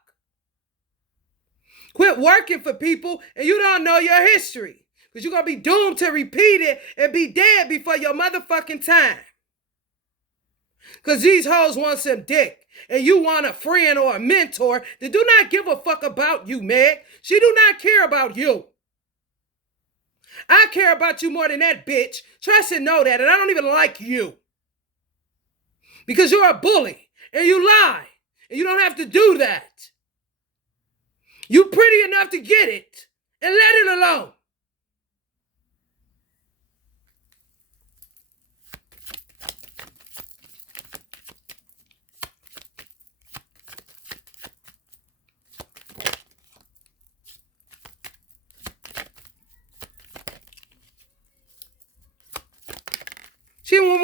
Quit working for people, and you don't know your history, because you're going to be doomed to repeat it and be dead before your motherfucking time. Because these hoes want some dick. And you want a friend or a mentor that do not give a fuck about you, Meg. She do not care about you. I care about you more than that bitch. Trust and know that. And I don't even like you. Because you're a bully. And you lie. And you don't have to do that. You pretty enough to get it. And let it alone.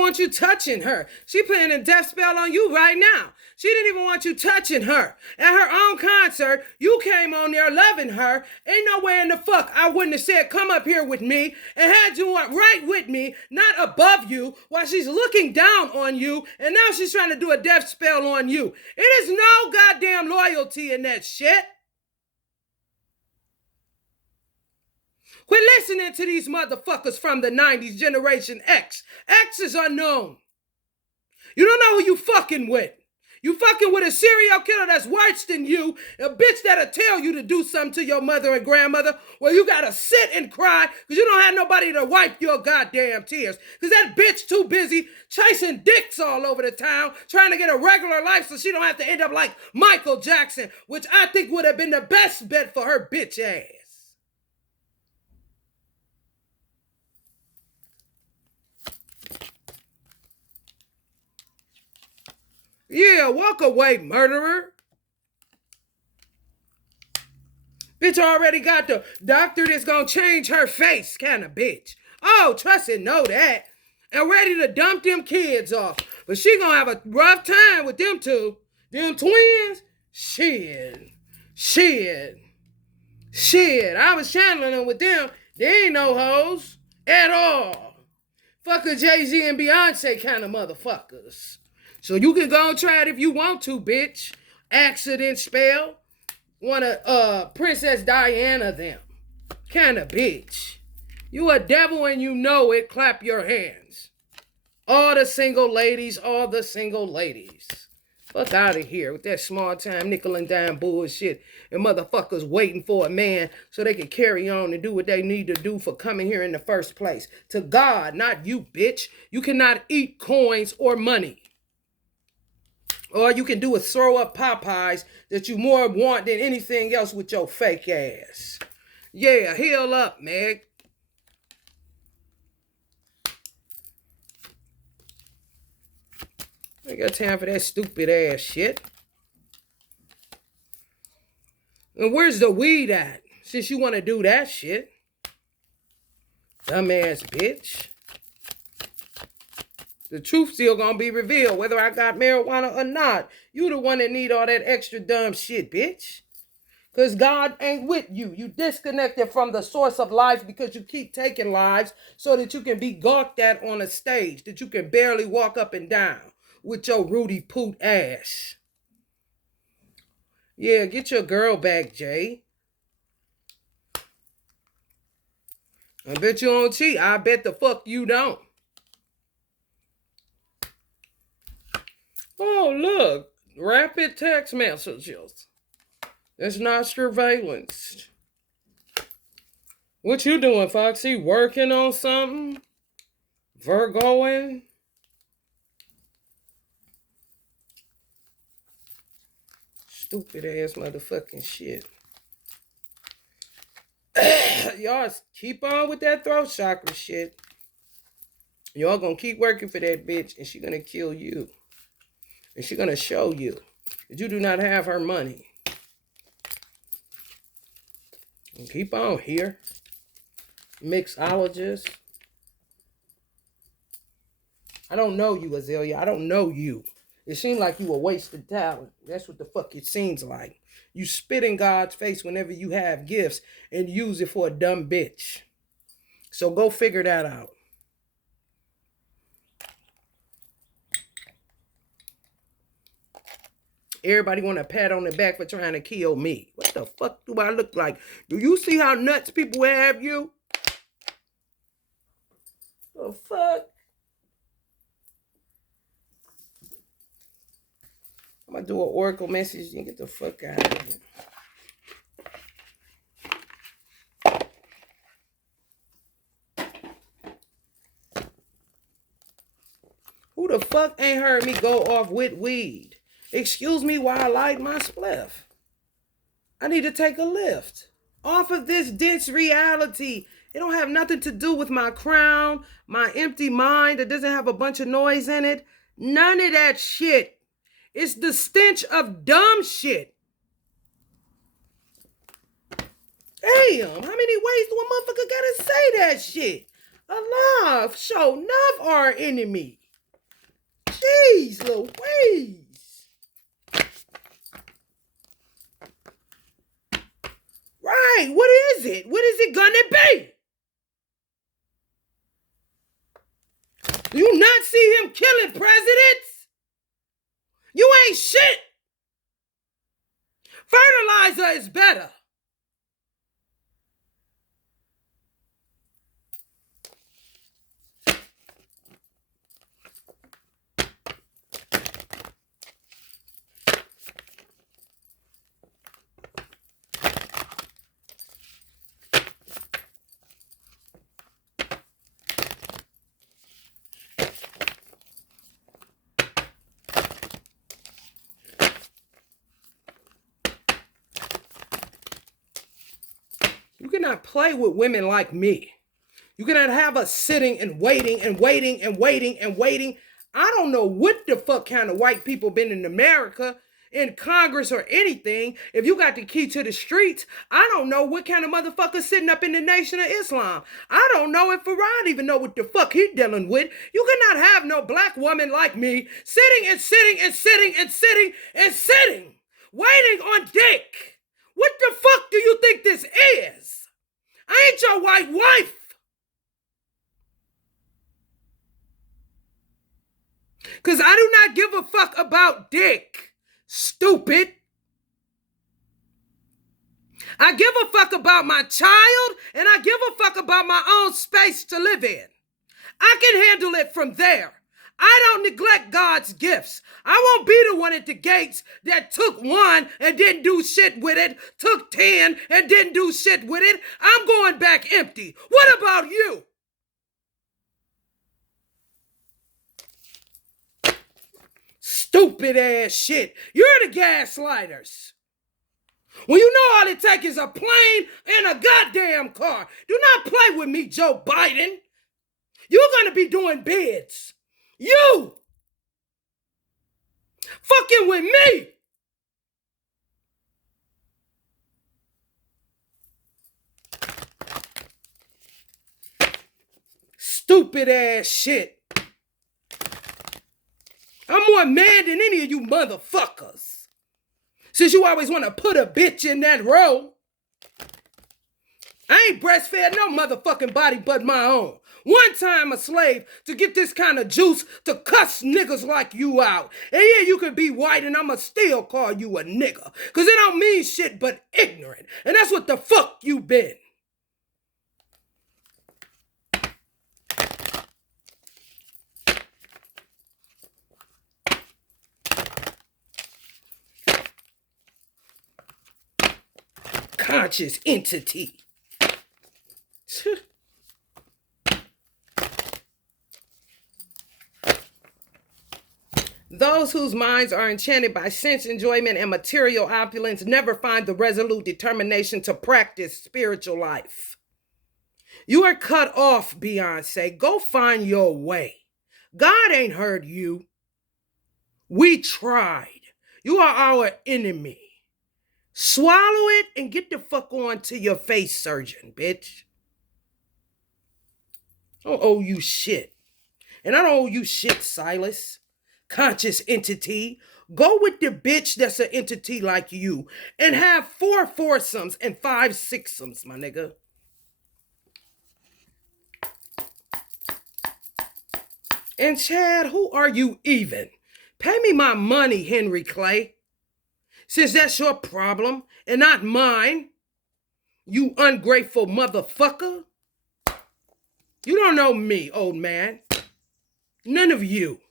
want you touching her. She playing a death spell on you right now. She didn't even want you touching her. At her own concert, you came on there loving her. Ain't nowhere in the fuck I wouldn't have said, come up here with me, and had you right with me, not above you, while she's looking down on you, and now she's trying to do a death spell on you. It is no goddamn loyalty in that shit. Quit listening to these motherfuckers from the 90s, Generation X. X is unknown. You don't know who you fucking with. You fucking with a serial killer that's worse than you, a bitch that'll tell you to do something to your mother and grandmother, where you gotta sit and cry because you don't have nobody to wipe your goddamn tears. Because that bitch too busy chasing dicks all over the town, trying to get a regular life so she don't have to end up like Michael Jackson, which I think would have been the best bet for her bitch ass. Yeah, walk away, murderer. Bitch already got the doctor that's gonna change her face kind of bitch. Oh, trust it, know that. And ready to dump them kids off. But she gonna have a rough time with them two. Them twins? Shit. I was channeling them with them. They ain't no hoes at all. Fuck a Jay-Z and Beyonce kind of motherfuckers. So you can go and try it if you want to, bitch. Accident spell. Wanna Princess Diana them. Kinda bitch. You a devil and you know it, clap your hands. All the single ladies. Fuck out of here with that small time nickel and dime bullshit. And motherfuckers waiting for a man so they can carry on and do what they need to do for coming here in the first place. To God, not you, bitch. You cannot eat coins or money. All you can do is throw up Popeyes that you more want than anything else with your fake ass. Yeah, heal up, Meg. I got time for that stupid ass shit. And where's the weed at? Since you want to do that shit. Dumbass bitch. The truth still gonna be revealed, whether I got marijuana or not. You the one that need all that extra dumb shit, bitch. Because God ain't with you. You disconnected from the source of life because you keep taking lives so that you can be gawked at on a stage, that you can barely walk up and down with your Rudy Poot ass. Yeah, get your girl back, Jay. I bet you don't cheat. I bet the fuck you don't. Oh, look. Rapid text messages. That's not surveillance. What you doing, Foxy? Working on something? Virgoing? Stupid ass motherfucking shit. Y'all keep on with that throat chakra shit. Y'all gonna keep working for that bitch and she gonna kill you. And she gonna show you that you do not have her money. And keep on here. Mixologist. I don't know you, Azalea. I don't know you. It seemed like you a wasted talent. That's what the fuck it seems like. You spit in God's face whenever you have gifts and use it for a dumb bitch. So go figure that out. Everybody want a pat on the back for trying to kill me. What the fuck do I look like? Do you see how nuts people have you? The fuck? I'm gonna do an oracle message and get the fuck out of here. Who the fuck ain't heard me go off with weed? Excuse me while I light my spliff. I need to take a lift off of this dense reality. It don't have nothing to do with my crown, my empty mind that doesn't have a bunch of noise in it. None of that shit. It's the stench of dumb shit. Damn, how many ways do a motherfucker gotta say that shit? Allah, show enough our enemy. Jeez Louise. Right, what is it? What is it gonna be? Do you not see him killing presidents? You ain't shit. Fertilizer is better. You cannot play with women like me. You cannot have us sitting and waiting and waiting and waiting and waiting. I don't know what the fuck kind of white people been in America, in Congress or anything. If you got the key to the streets, I don't know what kind of motherfucker sitting up in the Nation of Islam. I don't know if Farad even know what the fuck he dealing with. You cannot have no black woman like me sitting and sitting and sitting and sitting and sitting, waiting on dick. What the fuck do you think this is? I ain't your white wife. Because I do not give a fuck about dick, stupid. I give a fuck about my child, and I give a fuck about my own space to live in. I can handle it from there. I don't neglect God's gifts. I won't be the one at the gates that took one and didn't do shit with it, took 10 and didn't do shit with it. I'm going back empty. What about you? Stupid ass shit. You're the gaslighters. When you know all it takes is a plane and a goddamn car. Do not play with me, Joe Biden. You're gonna be doing bids. You fucking with me. Stupid ass shit. I'm more man than any of you motherfuckers. Since you always want to put a bitch in that role. I ain't breastfed no motherfucking body but my own. One time a slave to get this kind of juice to cuss niggas like you out. And yeah, you can be white and I'ma still call you a nigga. Cause it don't mean shit but ignorant. And that's what the fuck you been. Conscious entity. Those whose minds are enchanted by sense enjoyment and material opulence never find the resolute determination to practice spiritual life. You are cut off, Beyonce. Go find your way. God ain't heard you. We tried. You are our enemy. Swallow it and get the fuck on to your face surgeon, bitch. I don't owe you shit. And I don't owe you shit, Silas. Conscious entity. Go with the bitch that's an entity like you and have 4 foursomes and 5 sixsomes, my nigga. And Chad, who are you even? Pay me my money, Henry Clay. Since that's your problem and not mine, you ungrateful motherfucker. You don't know me, old man. None of you.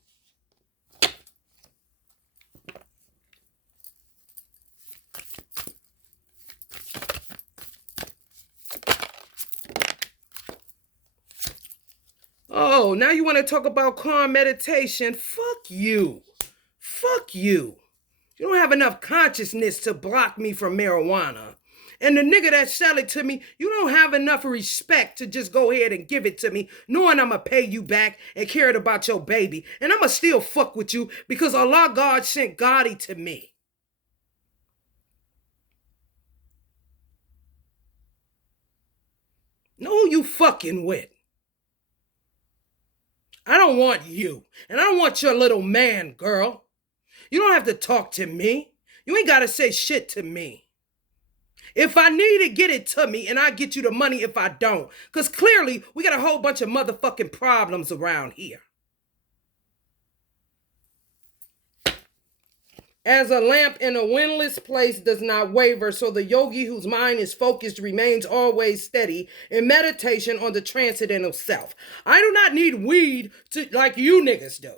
Oh, now you want to talk about calm meditation? Fuck you. Fuck you. You don't have enough consciousness to block me from marijuana. And the nigga that sell it to me, you don't have enough respect to just go ahead and give it to me, knowing I'ma pay you back and care about your baby. And I'ma still fuck with you because Allah God sent Gotti to me. Know who you fucking with. I don't don't want you. And I don't want your little man, girl. You don't have to talk to me. You ain't got to say shit to me. If I need it, get it to me, and I get you the money if I don't. Because clearly, we got a whole bunch of motherfucking problems around here. As a lamp in a windless place does not waver, so the yogi whose mind is focused remains always steady in meditation on the transcendental self. I do not need weed like you niggas do.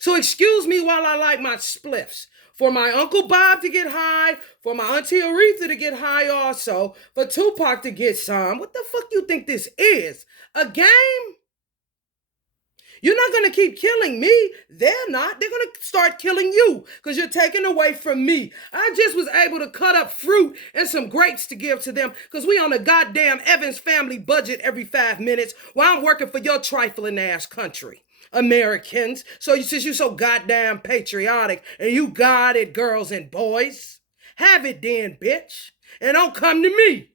So excuse me while I light my spliffs. For my Uncle Bob to get high, for my Auntie Aretha to get high also, for Tupac to get some. What the fuck you think this is? A game? You're not going to keep killing me. They're not. They're going to start killing you because you're taking away from me. I just was able to cut up fruit and some grapes to give to them because we on a goddamn Evans family budget every 5 minutes while I'm working for your trifling ass country. Americans. So since you're so goddamn patriotic and you got it, girls and boys, have it then, bitch. And don't come to me.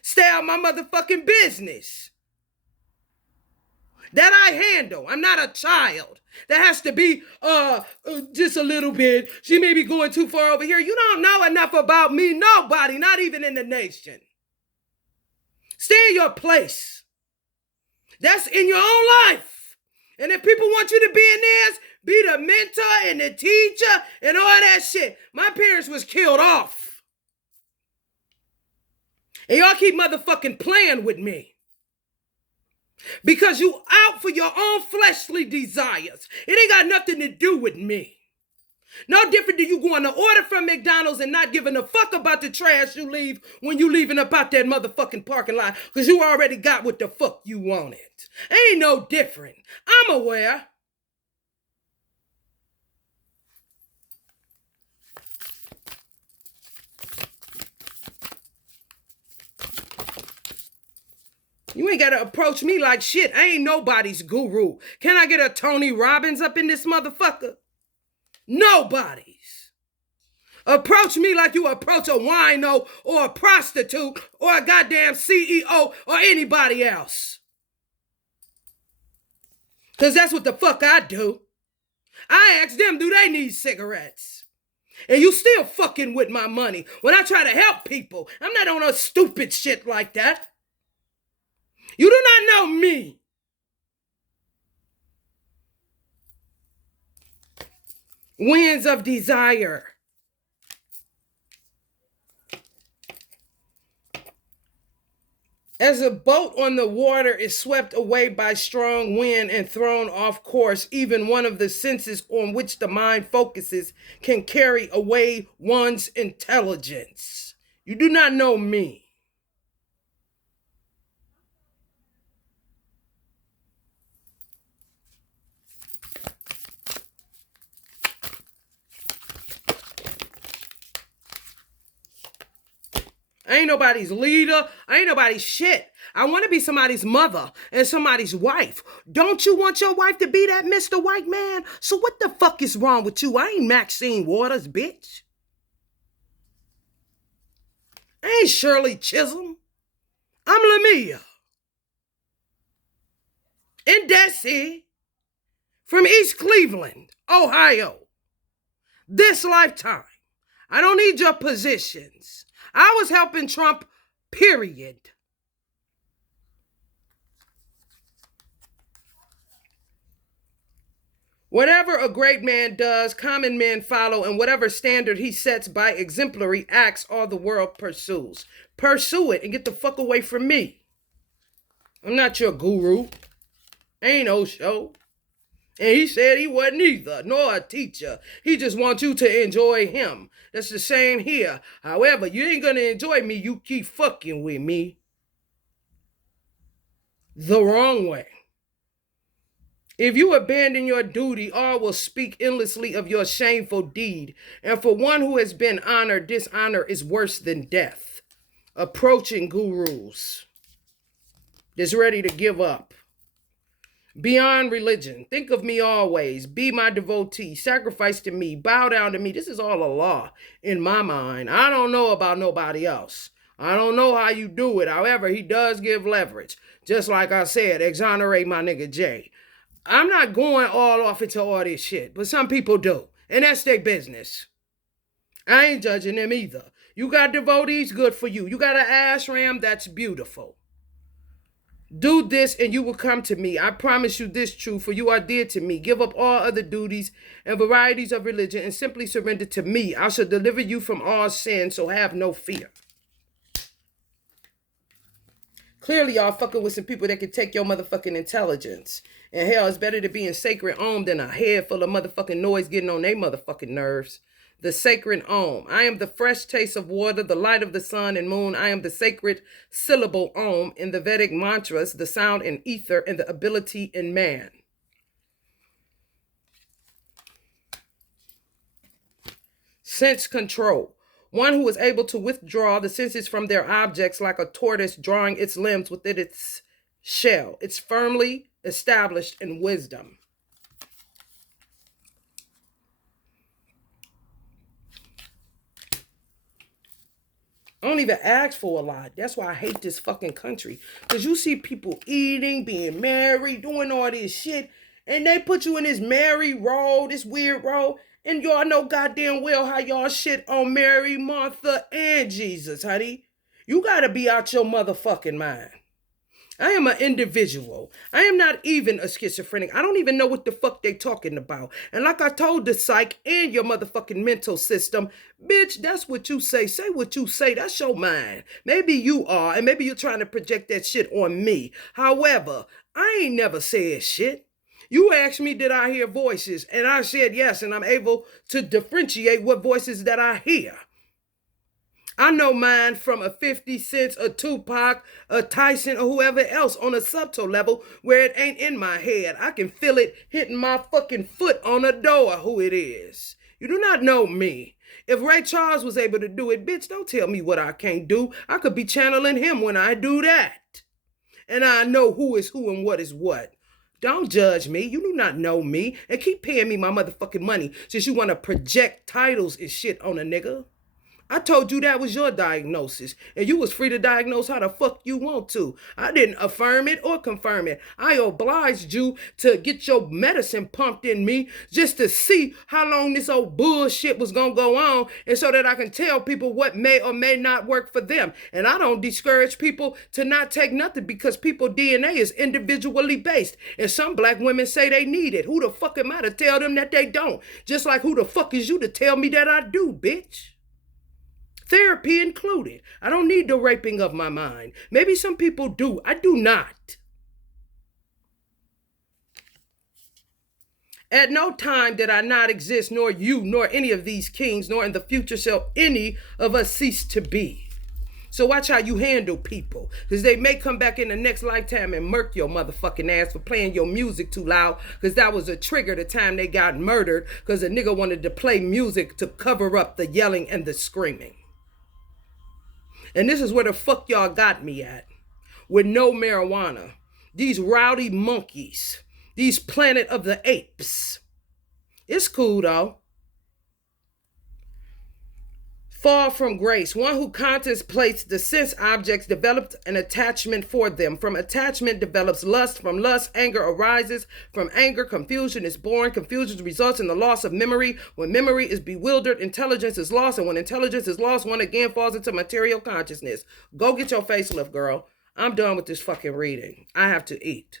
Stay out my motherfucking business. That I handle. I'm not a child. That has to be just a little bit. She may be going too far over here. You don't know enough about me. Nobody, not even in the nation. Stay in your place. That's in your own life. And if people want you to be in theirs, be the mentor and the teacher and all that shit. My parents was killed off. And y'all keep motherfucking playing with me. Because you out for your own fleshly desires. It ain't got nothing to do with me. No different than you going to order from McDonald's and not giving a fuck about the trash you leave when you leaving up out that motherfucking parking lot because you already got what the fuck you wanted. Ain't no different. I'm aware. You ain't got to approach me like shit. I ain't nobody's guru. Can I get a Tony Robbins up in this motherfucker? Nobody's. Approach me like you approach a wino or a prostitute or a goddamn CEO or anybody else. Because that's what the fuck I do. I ask them, do they need cigarettes? And you still fucking with my money when I try to help people. I'm not on a stupid shit like that. You do not know me. Winds of desire. As a boat on the water is swept away by strong wind and thrown off course, even one of the senses on which the mind focuses can carry away one's intelligence. You do not know me. I ain't nobody's leader. I ain't nobody's shit. I want to be somebody's mother and somebody's wife. Don't you want your wife to be that Mr. White Man? So what the fuck is wrong with you? I ain't Maxine Waters, bitch. I ain't Shirley Chisholm. I'm Lamia. And Desi from East Cleveland, Ohio. This lifetime. I don't need your positions. I was helping Trump, period. Whatever a great man does, common men follow, and whatever standard he sets by exemplary acts, all the world pursues. Pursue it and get the fuck away from me. I'm not your guru. Ain't Osho. And he said he wasn't either, nor a teacher. He just wants you to enjoy him. That's the same here. However, you ain't gonna enjoy me, you keep fucking with me. The wrong way. If you abandon your duty, all will speak endlessly of your shameful deed. And for one who has been honored, dishonor is worse than death. Approaching gurus. That's ready to give up. Beyond religion, think of me always. Be my devotee. Sacrifice to me. Bow down to me. This is all a law in my mind. I don't know about nobody else. I don't know how you do it. However, he does give leverage. Just like I said, exonerate my nigga Jay. I'm not going all off into all this shit, but some people do. And that's their business. I ain't judging them either. You got devotees, good for you. You got an ashram, that's beautiful. Do this and you will come to me. I promise you this truth, for you are dear to me. Give up all other duties and varieties of religion and simply surrender to me. I shall deliver you from all sin, so have no fear. Clearly, y'all fucking with some people that can take your motherfucking intelligence. And hell, it's better to be in sacred Om than a head full of motherfucking noise getting on their motherfucking nerves. The sacred Om. I am the fresh taste of water, the light of the sun and moon. I am the sacred syllable Om in the Vedic mantras, the sound in ether, and the ability in man. Sense control. One who is able to withdraw the senses from their objects like a tortoise drawing its limbs within its shell. It's firmly established in wisdom. I don't even ask for a lot. That's why I hate this fucking country. Because you see people eating, being married, doing all this shit. And they put you in this married role, this weird role. And y'all know goddamn well how y'all shit on Mary, Martha, and Jesus, honey. You gotta be out your motherfucking mind. I am an individual. I am not even a schizophrenic. I don't even know what the fuck they talking about. And like I told the psych and your motherfucking mental system, bitch, that's what you say. Say what you say. That's your mind. Maybe you are, and maybe you're trying to project that shit on me. However, I ain't never said shit. You asked me, did I hear voices? And I said yes, and I'm able to differentiate what voices that I hear. I know mine from a 50 Cent, a Tupac, a Tyson, or whoever else on a subtle level where it ain't in my head. I can feel it hitting my fucking foot on the door who it is. You do not know me. If Ray Charles was able to do it, bitch, don't tell me what I can't do. I could be channeling him when I do that. And I know who is who and what is what. Don't judge me. You do not know me. And keep paying me my motherfucking money since you want to project titles and shit on a nigga. I told you that was your diagnosis, and you was free to diagnose how the fuck you want to. I didn't affirm it or confirm it. I obliged you to get your medicine pumped in me just to see how long this old bullshit was gonna go on, and so that I can tell people what may or may not work for them. And I don't discourage people to not take nothing because people DNA is individually based, and some black women say they need it. Who the fuck am I to tell them that they don't? Just like who the fuck is you to tell me that I do, bitch? Therapy included. I don't need the raping of my mind. Maybe some people do. I do not. At no time did I not exist, nor you, nor any of these kings, nor in the future shall any of us cease to be. So watch how you handle people, because they may come back in the next lifetime and murk your motherfucking ass for playing your music too loud, because that was a trigger the time they got murdered, because a nigga wanted to play music to cover up the yelling and the screaming. And this is where the fuck y'all got me at. With no marijuana. These rowdy monkeys. These Planet of the Apes. It's cool though. Fall from grace. One who contemplates the sense objects develops an attachment for them. From attachment develops lust. From lust, anger arises. From anger, confusion is born. Confusion results in the loss of memory. When memory is bewildered, intelligence is lost. And when intelligence is lost, one again falls into material consciousness. Go get your facelift, girl. I'm done with this fucking reading. I have to eat.